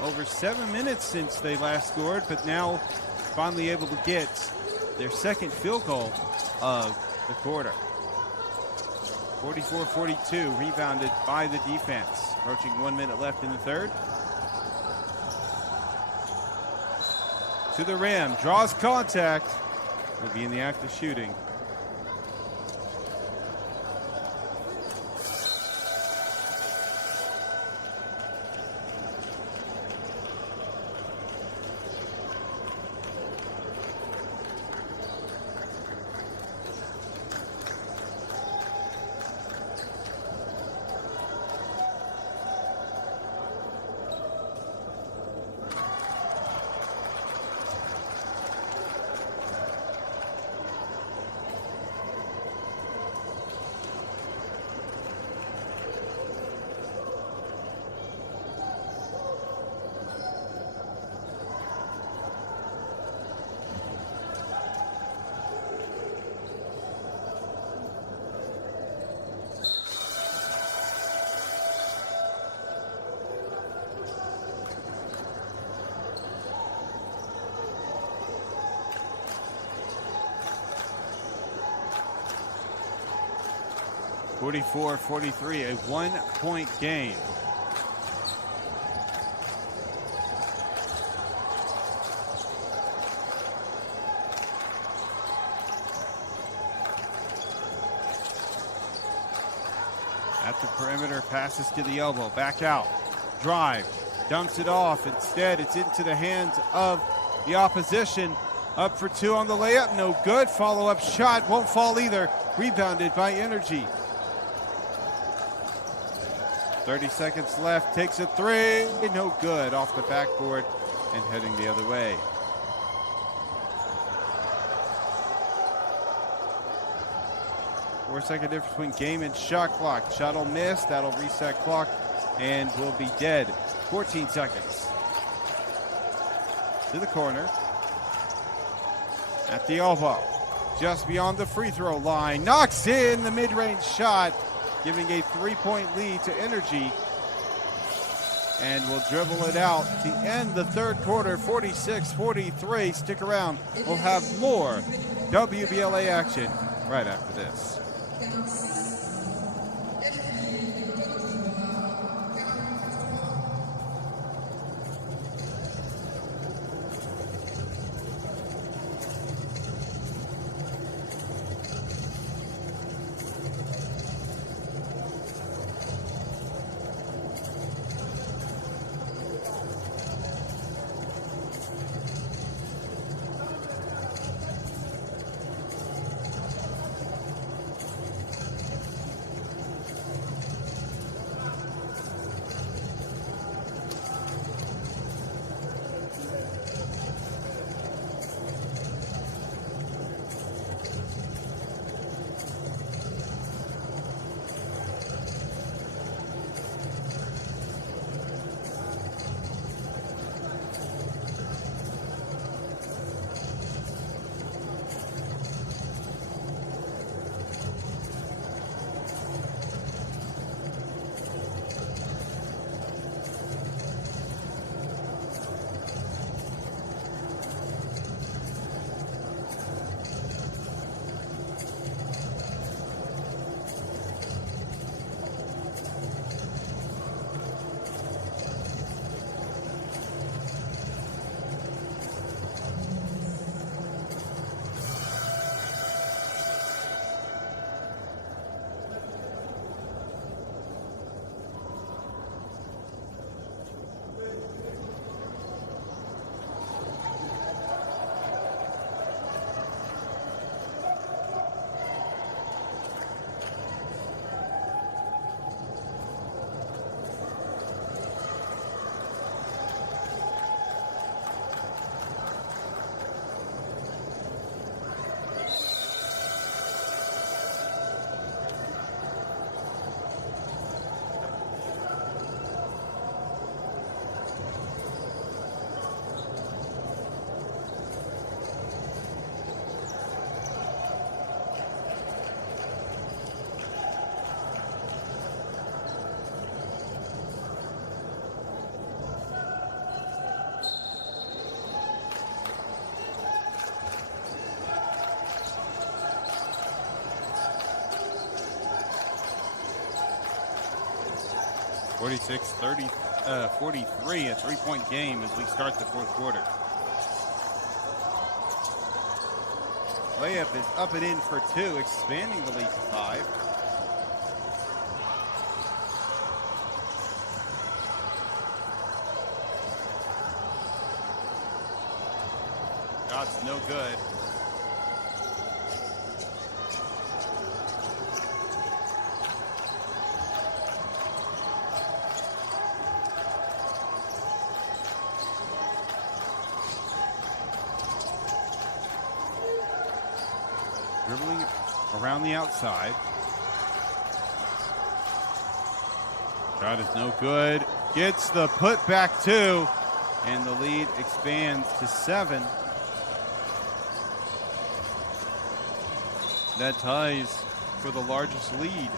Over 7 minutes since they last scored, but now finally able to get their second field goal of the quarter. 44-42, rebounded by the defense. Approaching 1 minute left in the third. To the rim, draws contact. Will be in the act of shooting. (44-43), a 1-point game. At the perimeter, passes to the elbow, back out, drive, dumps it off. Instead, it's into the hands of the opposition. Up for two on the layup, no good. Follow-up shot won't fall either. Rebounded by Energie. 30 seconds left, takes a three, no good. Off the backboard and heading the other way. Four-second difference between game and shot clock. Shot will miss, that'll reset clock, and will be dead. 14 seconds. To the corner. At the elbow. Just beyond the free throw line. Knocks in the mid-range shot, giving a three-point lead to Energie. And will dribble it out to end the third quarter, 46-43. Stick around. We'll have more WBLA action right after this. (43), a three-point game as we start the fourth quarter. Layup is up and in for two, expanding the lead to 5. Shot's no good. Dribbling around the outside. Shot is no good. Gets the putback two, and the lead expands to 7. That ties for the largest lead.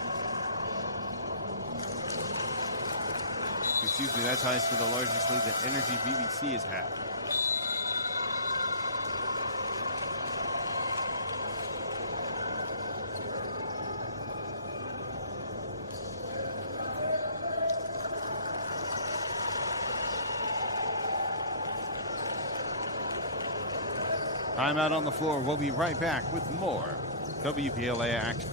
Excuse me, that ties for the largest lead that Energie BBC has had. Timeout on the floor. We'll be right back with more WBLA action.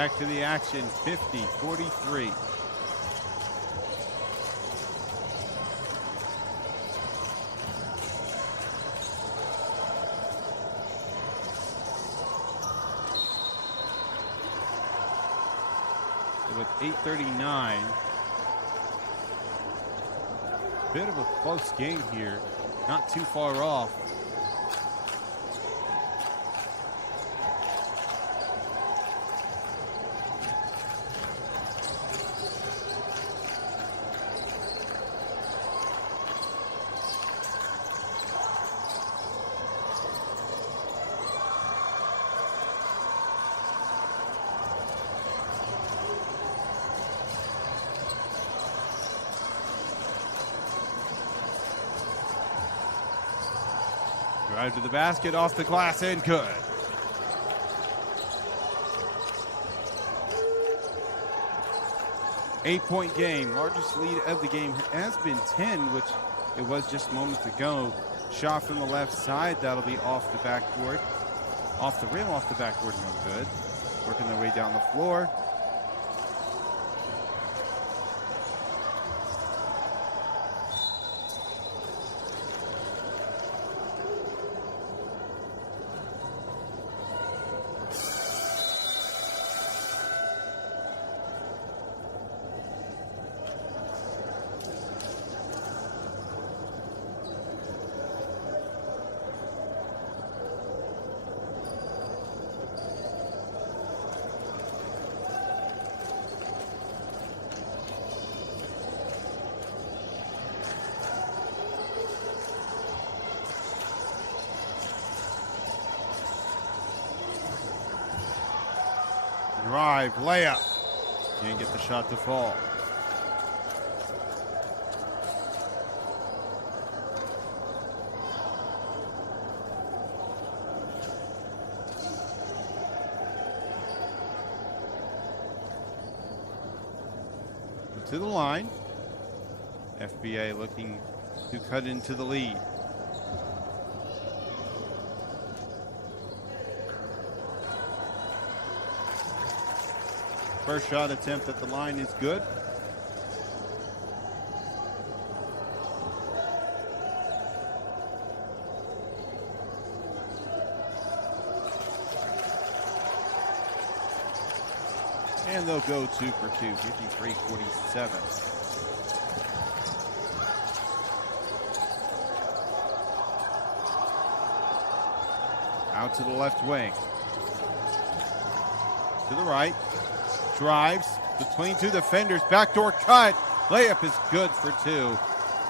Back to the action, 50-43. With 8:39, bit of a close game here, not too far off. Drive to the basket, off the glass, and good. Eight-point game. Largest lead of the game has been 10, which it was just moments ago. Shot from the left side. That'll be off the backboard. Off the rim, off the backboard, no good. Working their way down the floor. Drive, layup. Can't get the shot to fall. To the line. FBA looking to cut into the lead. First shot attempt at the line is good. And they'll go 2 for 2, 53-47. Out to the left wing. To the right. Drives between two defenders. Backdoor cut. Layup is good for 2.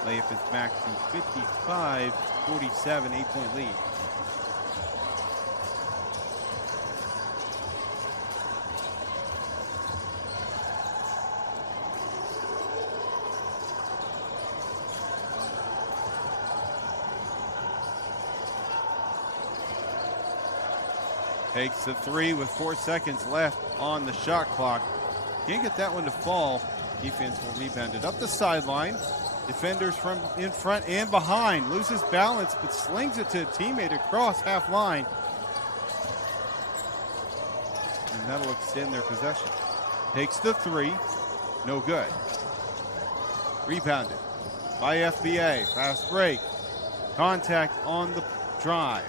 Layup is back to 55-47, 8-point lead. Takes the 3 with 4 seconds left on the shot clock. Can't get that one to fall. Defense will rebound it up the sideline. Defenders from in front and behind. Loses balance, but slings it to a teammate across half line. And that'll extend their possession. Takes the 3. No good. Rebounded by FBA. Fast break. Contact on the drive.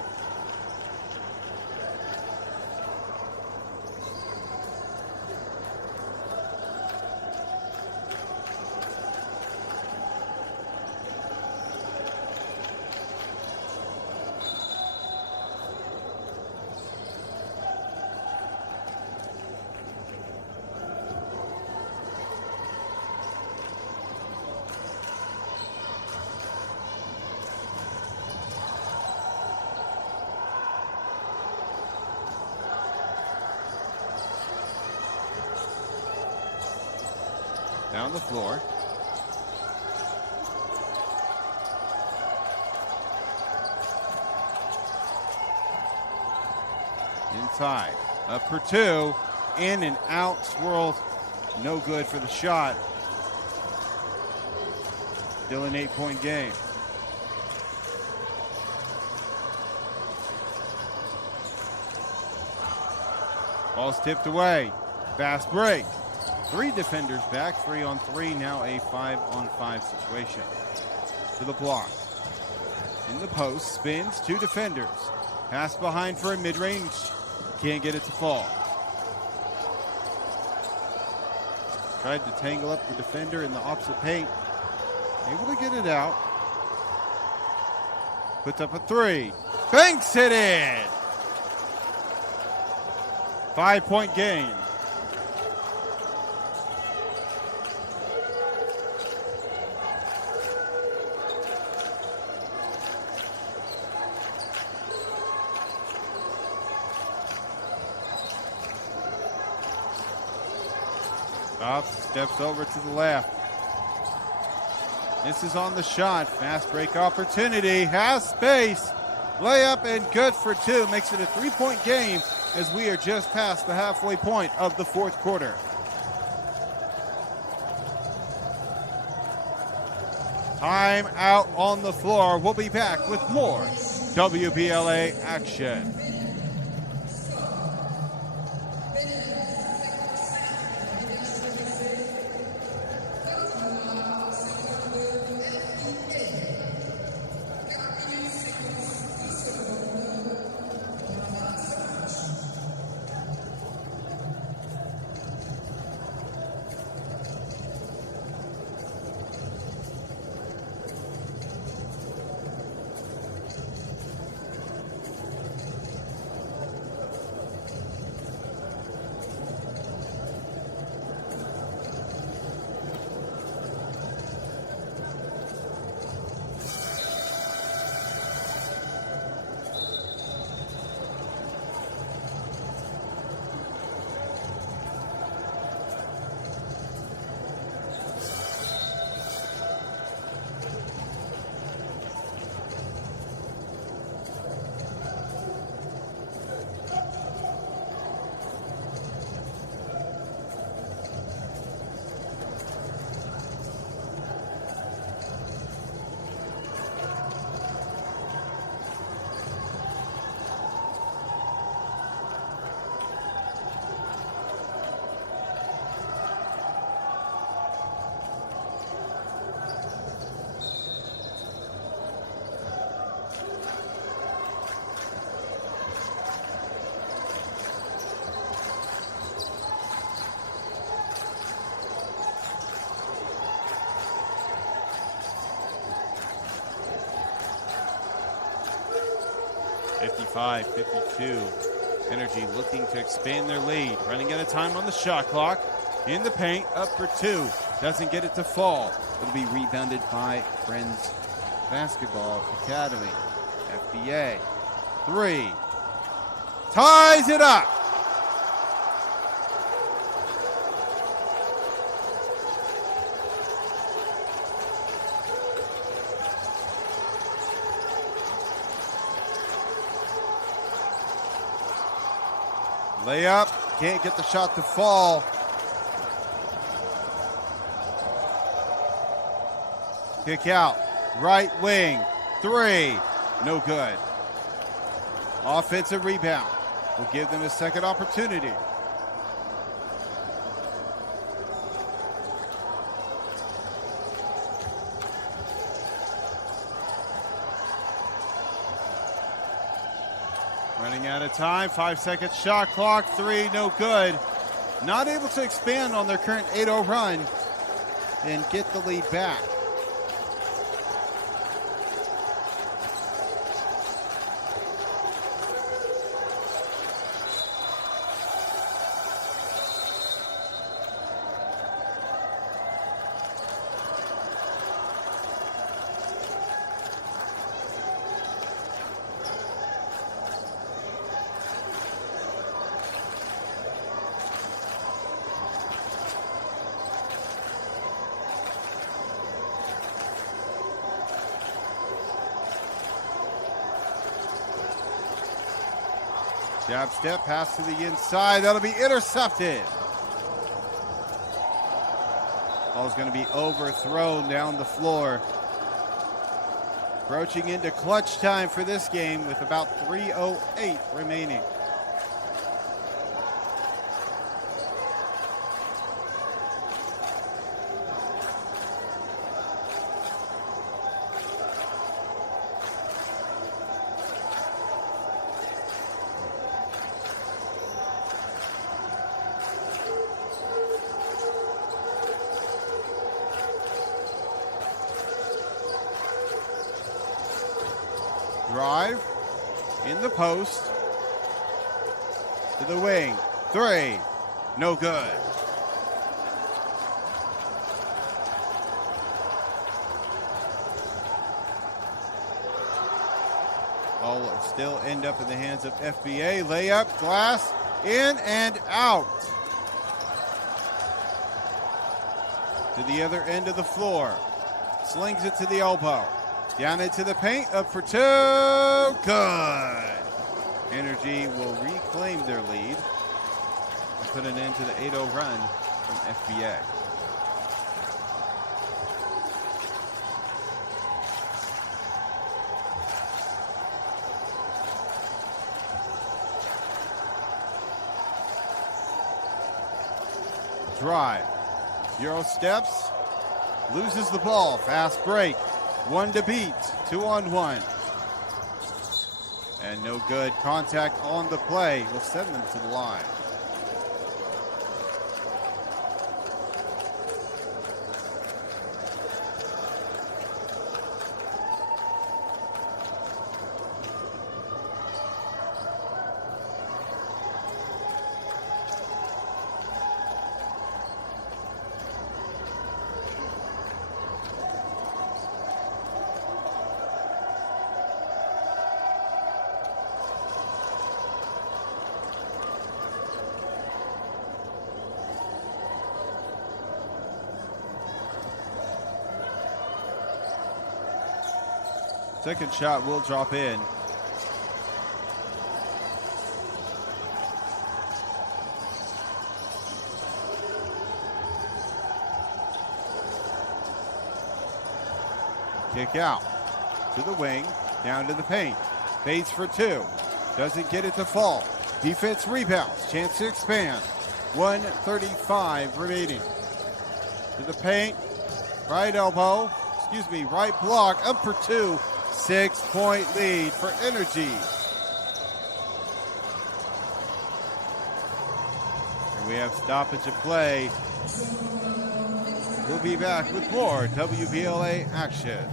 Down the floor. Inside. Up for 2. In and out. Swirls. No good for the shot. Still an 8-point game. Ball's tipped away. Fast break. 3 defenders back, 3-on-3, now a 5-on-5 situation. To the block. In the post, spins, 2 defenders. Pass behind for a mid-range. Can't get it to fall. Tried to tangle up the defender in the opposite paint. Able to get it out. Puts up a 3. Banks it in! 5-point game. Steps over to the left. This is on the shot. Fast break opportunity. Has space. Layup and good for 2. Makes it a 3-point game as we are just past the halfway point of the 4th quarter. Time out on the floor. We'll be back with more WBLA action. Five, 52. Energie looking to expand their lead. Running out of time on the shot clock. In the paint, up for 2. Doesn't get it to fall. It'll be rebounded by Friends Basketball Academy. FBA. 3. Ties it up. Layup, can't get the shot to fall. Kick out, right wing, 3, no good. Offensive rebound will give them a second opportunity. Running out of time, 5-second shot clock, 3, no good. Not able to expand on their current 8-0 run and get the lead back. Jab step, pass to the inside. That'll be intercepted. Ball's going to be overthrown down the floor. Approaching into clutch time for this game with about 3:08 remaining. Drive in the post to the wing. 3, no good. Ball will still end up in the hands of FBA. Layup, glass, in and out. To the other end of the floor. Slings it to the elbow. Down into the paint, up for 2. Good. Energie will reclaim their lead and put an end to the 8-0 run from FBA. Drive. Euro steps, loses the ball. Fast break. 1 to beat. 2-on-1. And no good. Contact on the play will send them to the line. Second shot will drop in. Kick out to the wing, down to the paint. Fades for 2. Doesn't get it to fall. Defense rebounds. Chance to expand. 1:35 remaining. To the paint. Right elbow. Right block. Up for 2. 6-point lead for Energie. And we have stoppage of play. We'll be back with more WBLA action.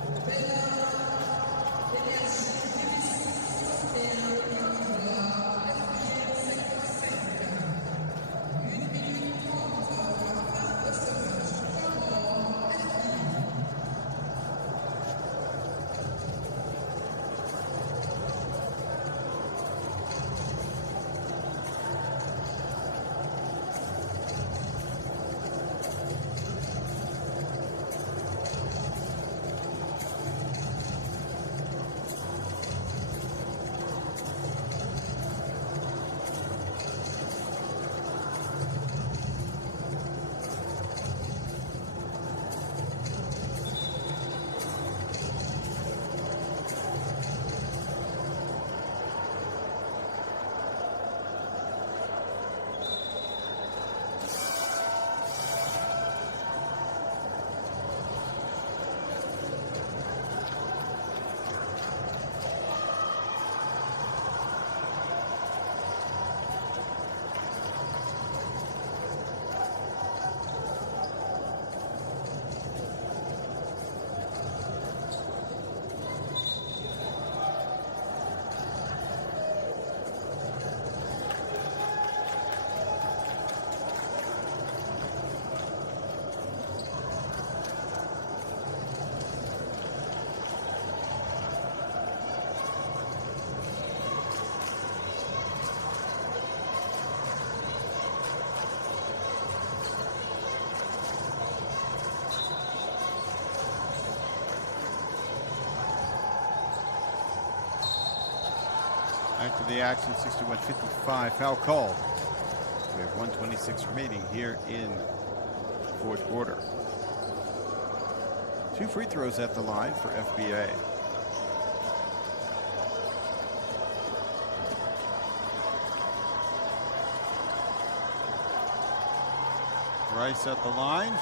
Back to the action, 61-55, foul call. We have 1:26 remaining here in the fourth quarter. 2 free throws at the line for FBA. Rice at the line.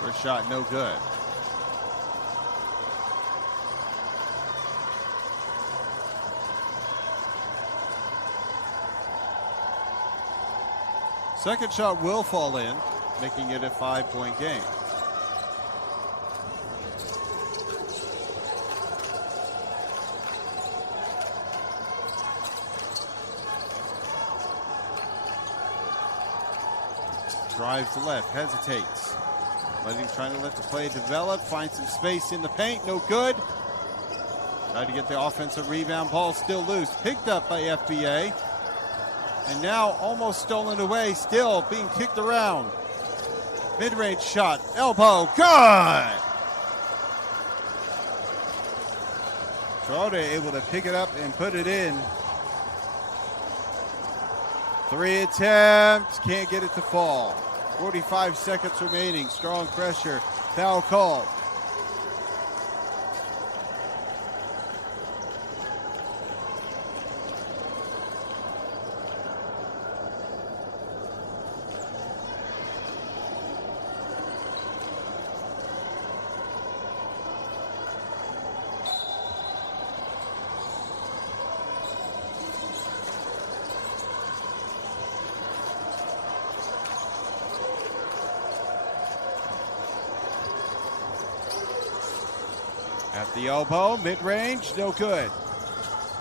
First shot, no good. Second shot will fall in, making it a 5-point game. drives to left, hesitates. Trying to let the play develop, find some space in the paint, no good. Tried to get the offensive rebound, ball still loose. Picked up by FBA. And now almost stolen away, still being kicked around. Mid-range shot, elbow, good! Trode able to pick it up and put it in. 3 attempts, can't get it to fall. 45 seconds remaining, strong pressure, foul called. At the elbow, mid-range, no good.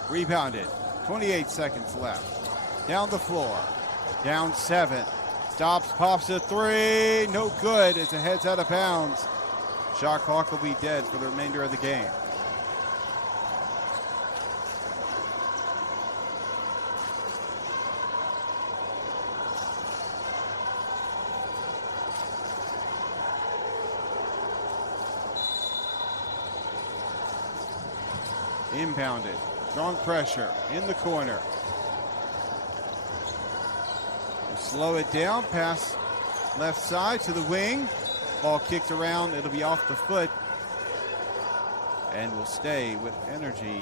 Rebounded, 28 seconds left. Down the floor, down 7. Stops, pops a 3, no good as it heads out of bounds. Shot clock will be dead for the remainder of the game. Impounded, strong pressure in the corner. We'll slow it down, pass left side to the wing. Ball kicked around, it'll be off the foot. And we'll stay with Energie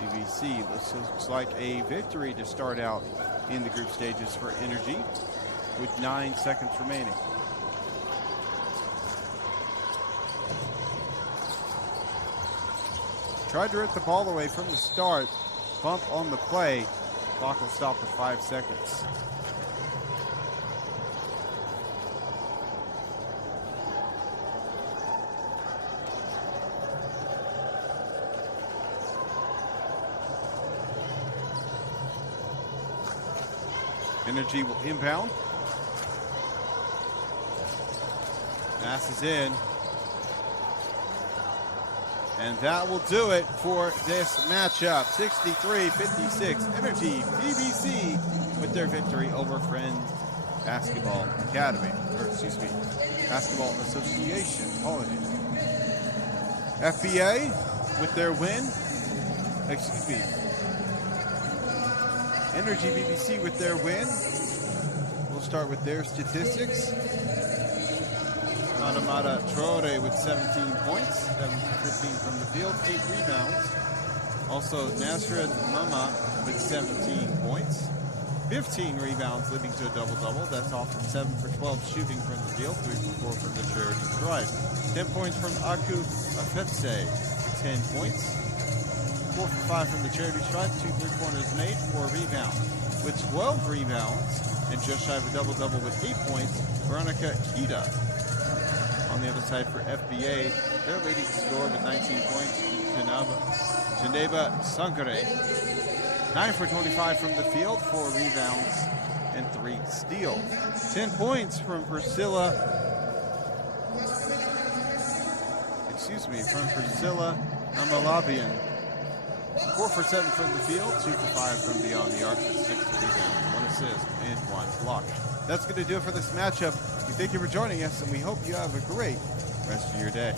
BBC. This looks like a victory to start out in the group stages for Energie with 9 seconds remaining. Tried to rip the ball away from the start. Bump on the play. Clock will stop for 5 seconds. Energie will inbound. Pass is in. And that will do it for this matchup. 63-56, Energie BBC with their victory over Friends Basketball Academy, or excuse me, Basketball Association. Apologies. FBA with their win. Excuse me. Energie BBC with their win. We'll start with their statistics. Adamada Trode with 17 points, 7 for 15 from the field, 8 rebounds. Also Nasrid Mama with 17 points, 15 rebounds, leading to a double-double. That's off from 7 for 12 shooting from the field, 3 for 4 from the charity stripe. 10 points from Aku Afetse, 10 points. 4 for 5 from the charity stripe, 2 3-pointers made, 4 rebounds. With 12 rebounds and just shy of a double-double with 8 points, Veronica Kita. On the other side for FBA, their leading scorer with 19 points, Geneva Sankare. 9 for 25 from the field, 4 rebounds, and 3 steals. 10 points from Priscilla Amalabian. 4 for 7 from the field, 2 for 5 from beyond the arc, with 6 rebounds, 1 assist, and 1 block. That's going to do it for this matchup. We thank you for joining us, and we hope you have a great rest of your day.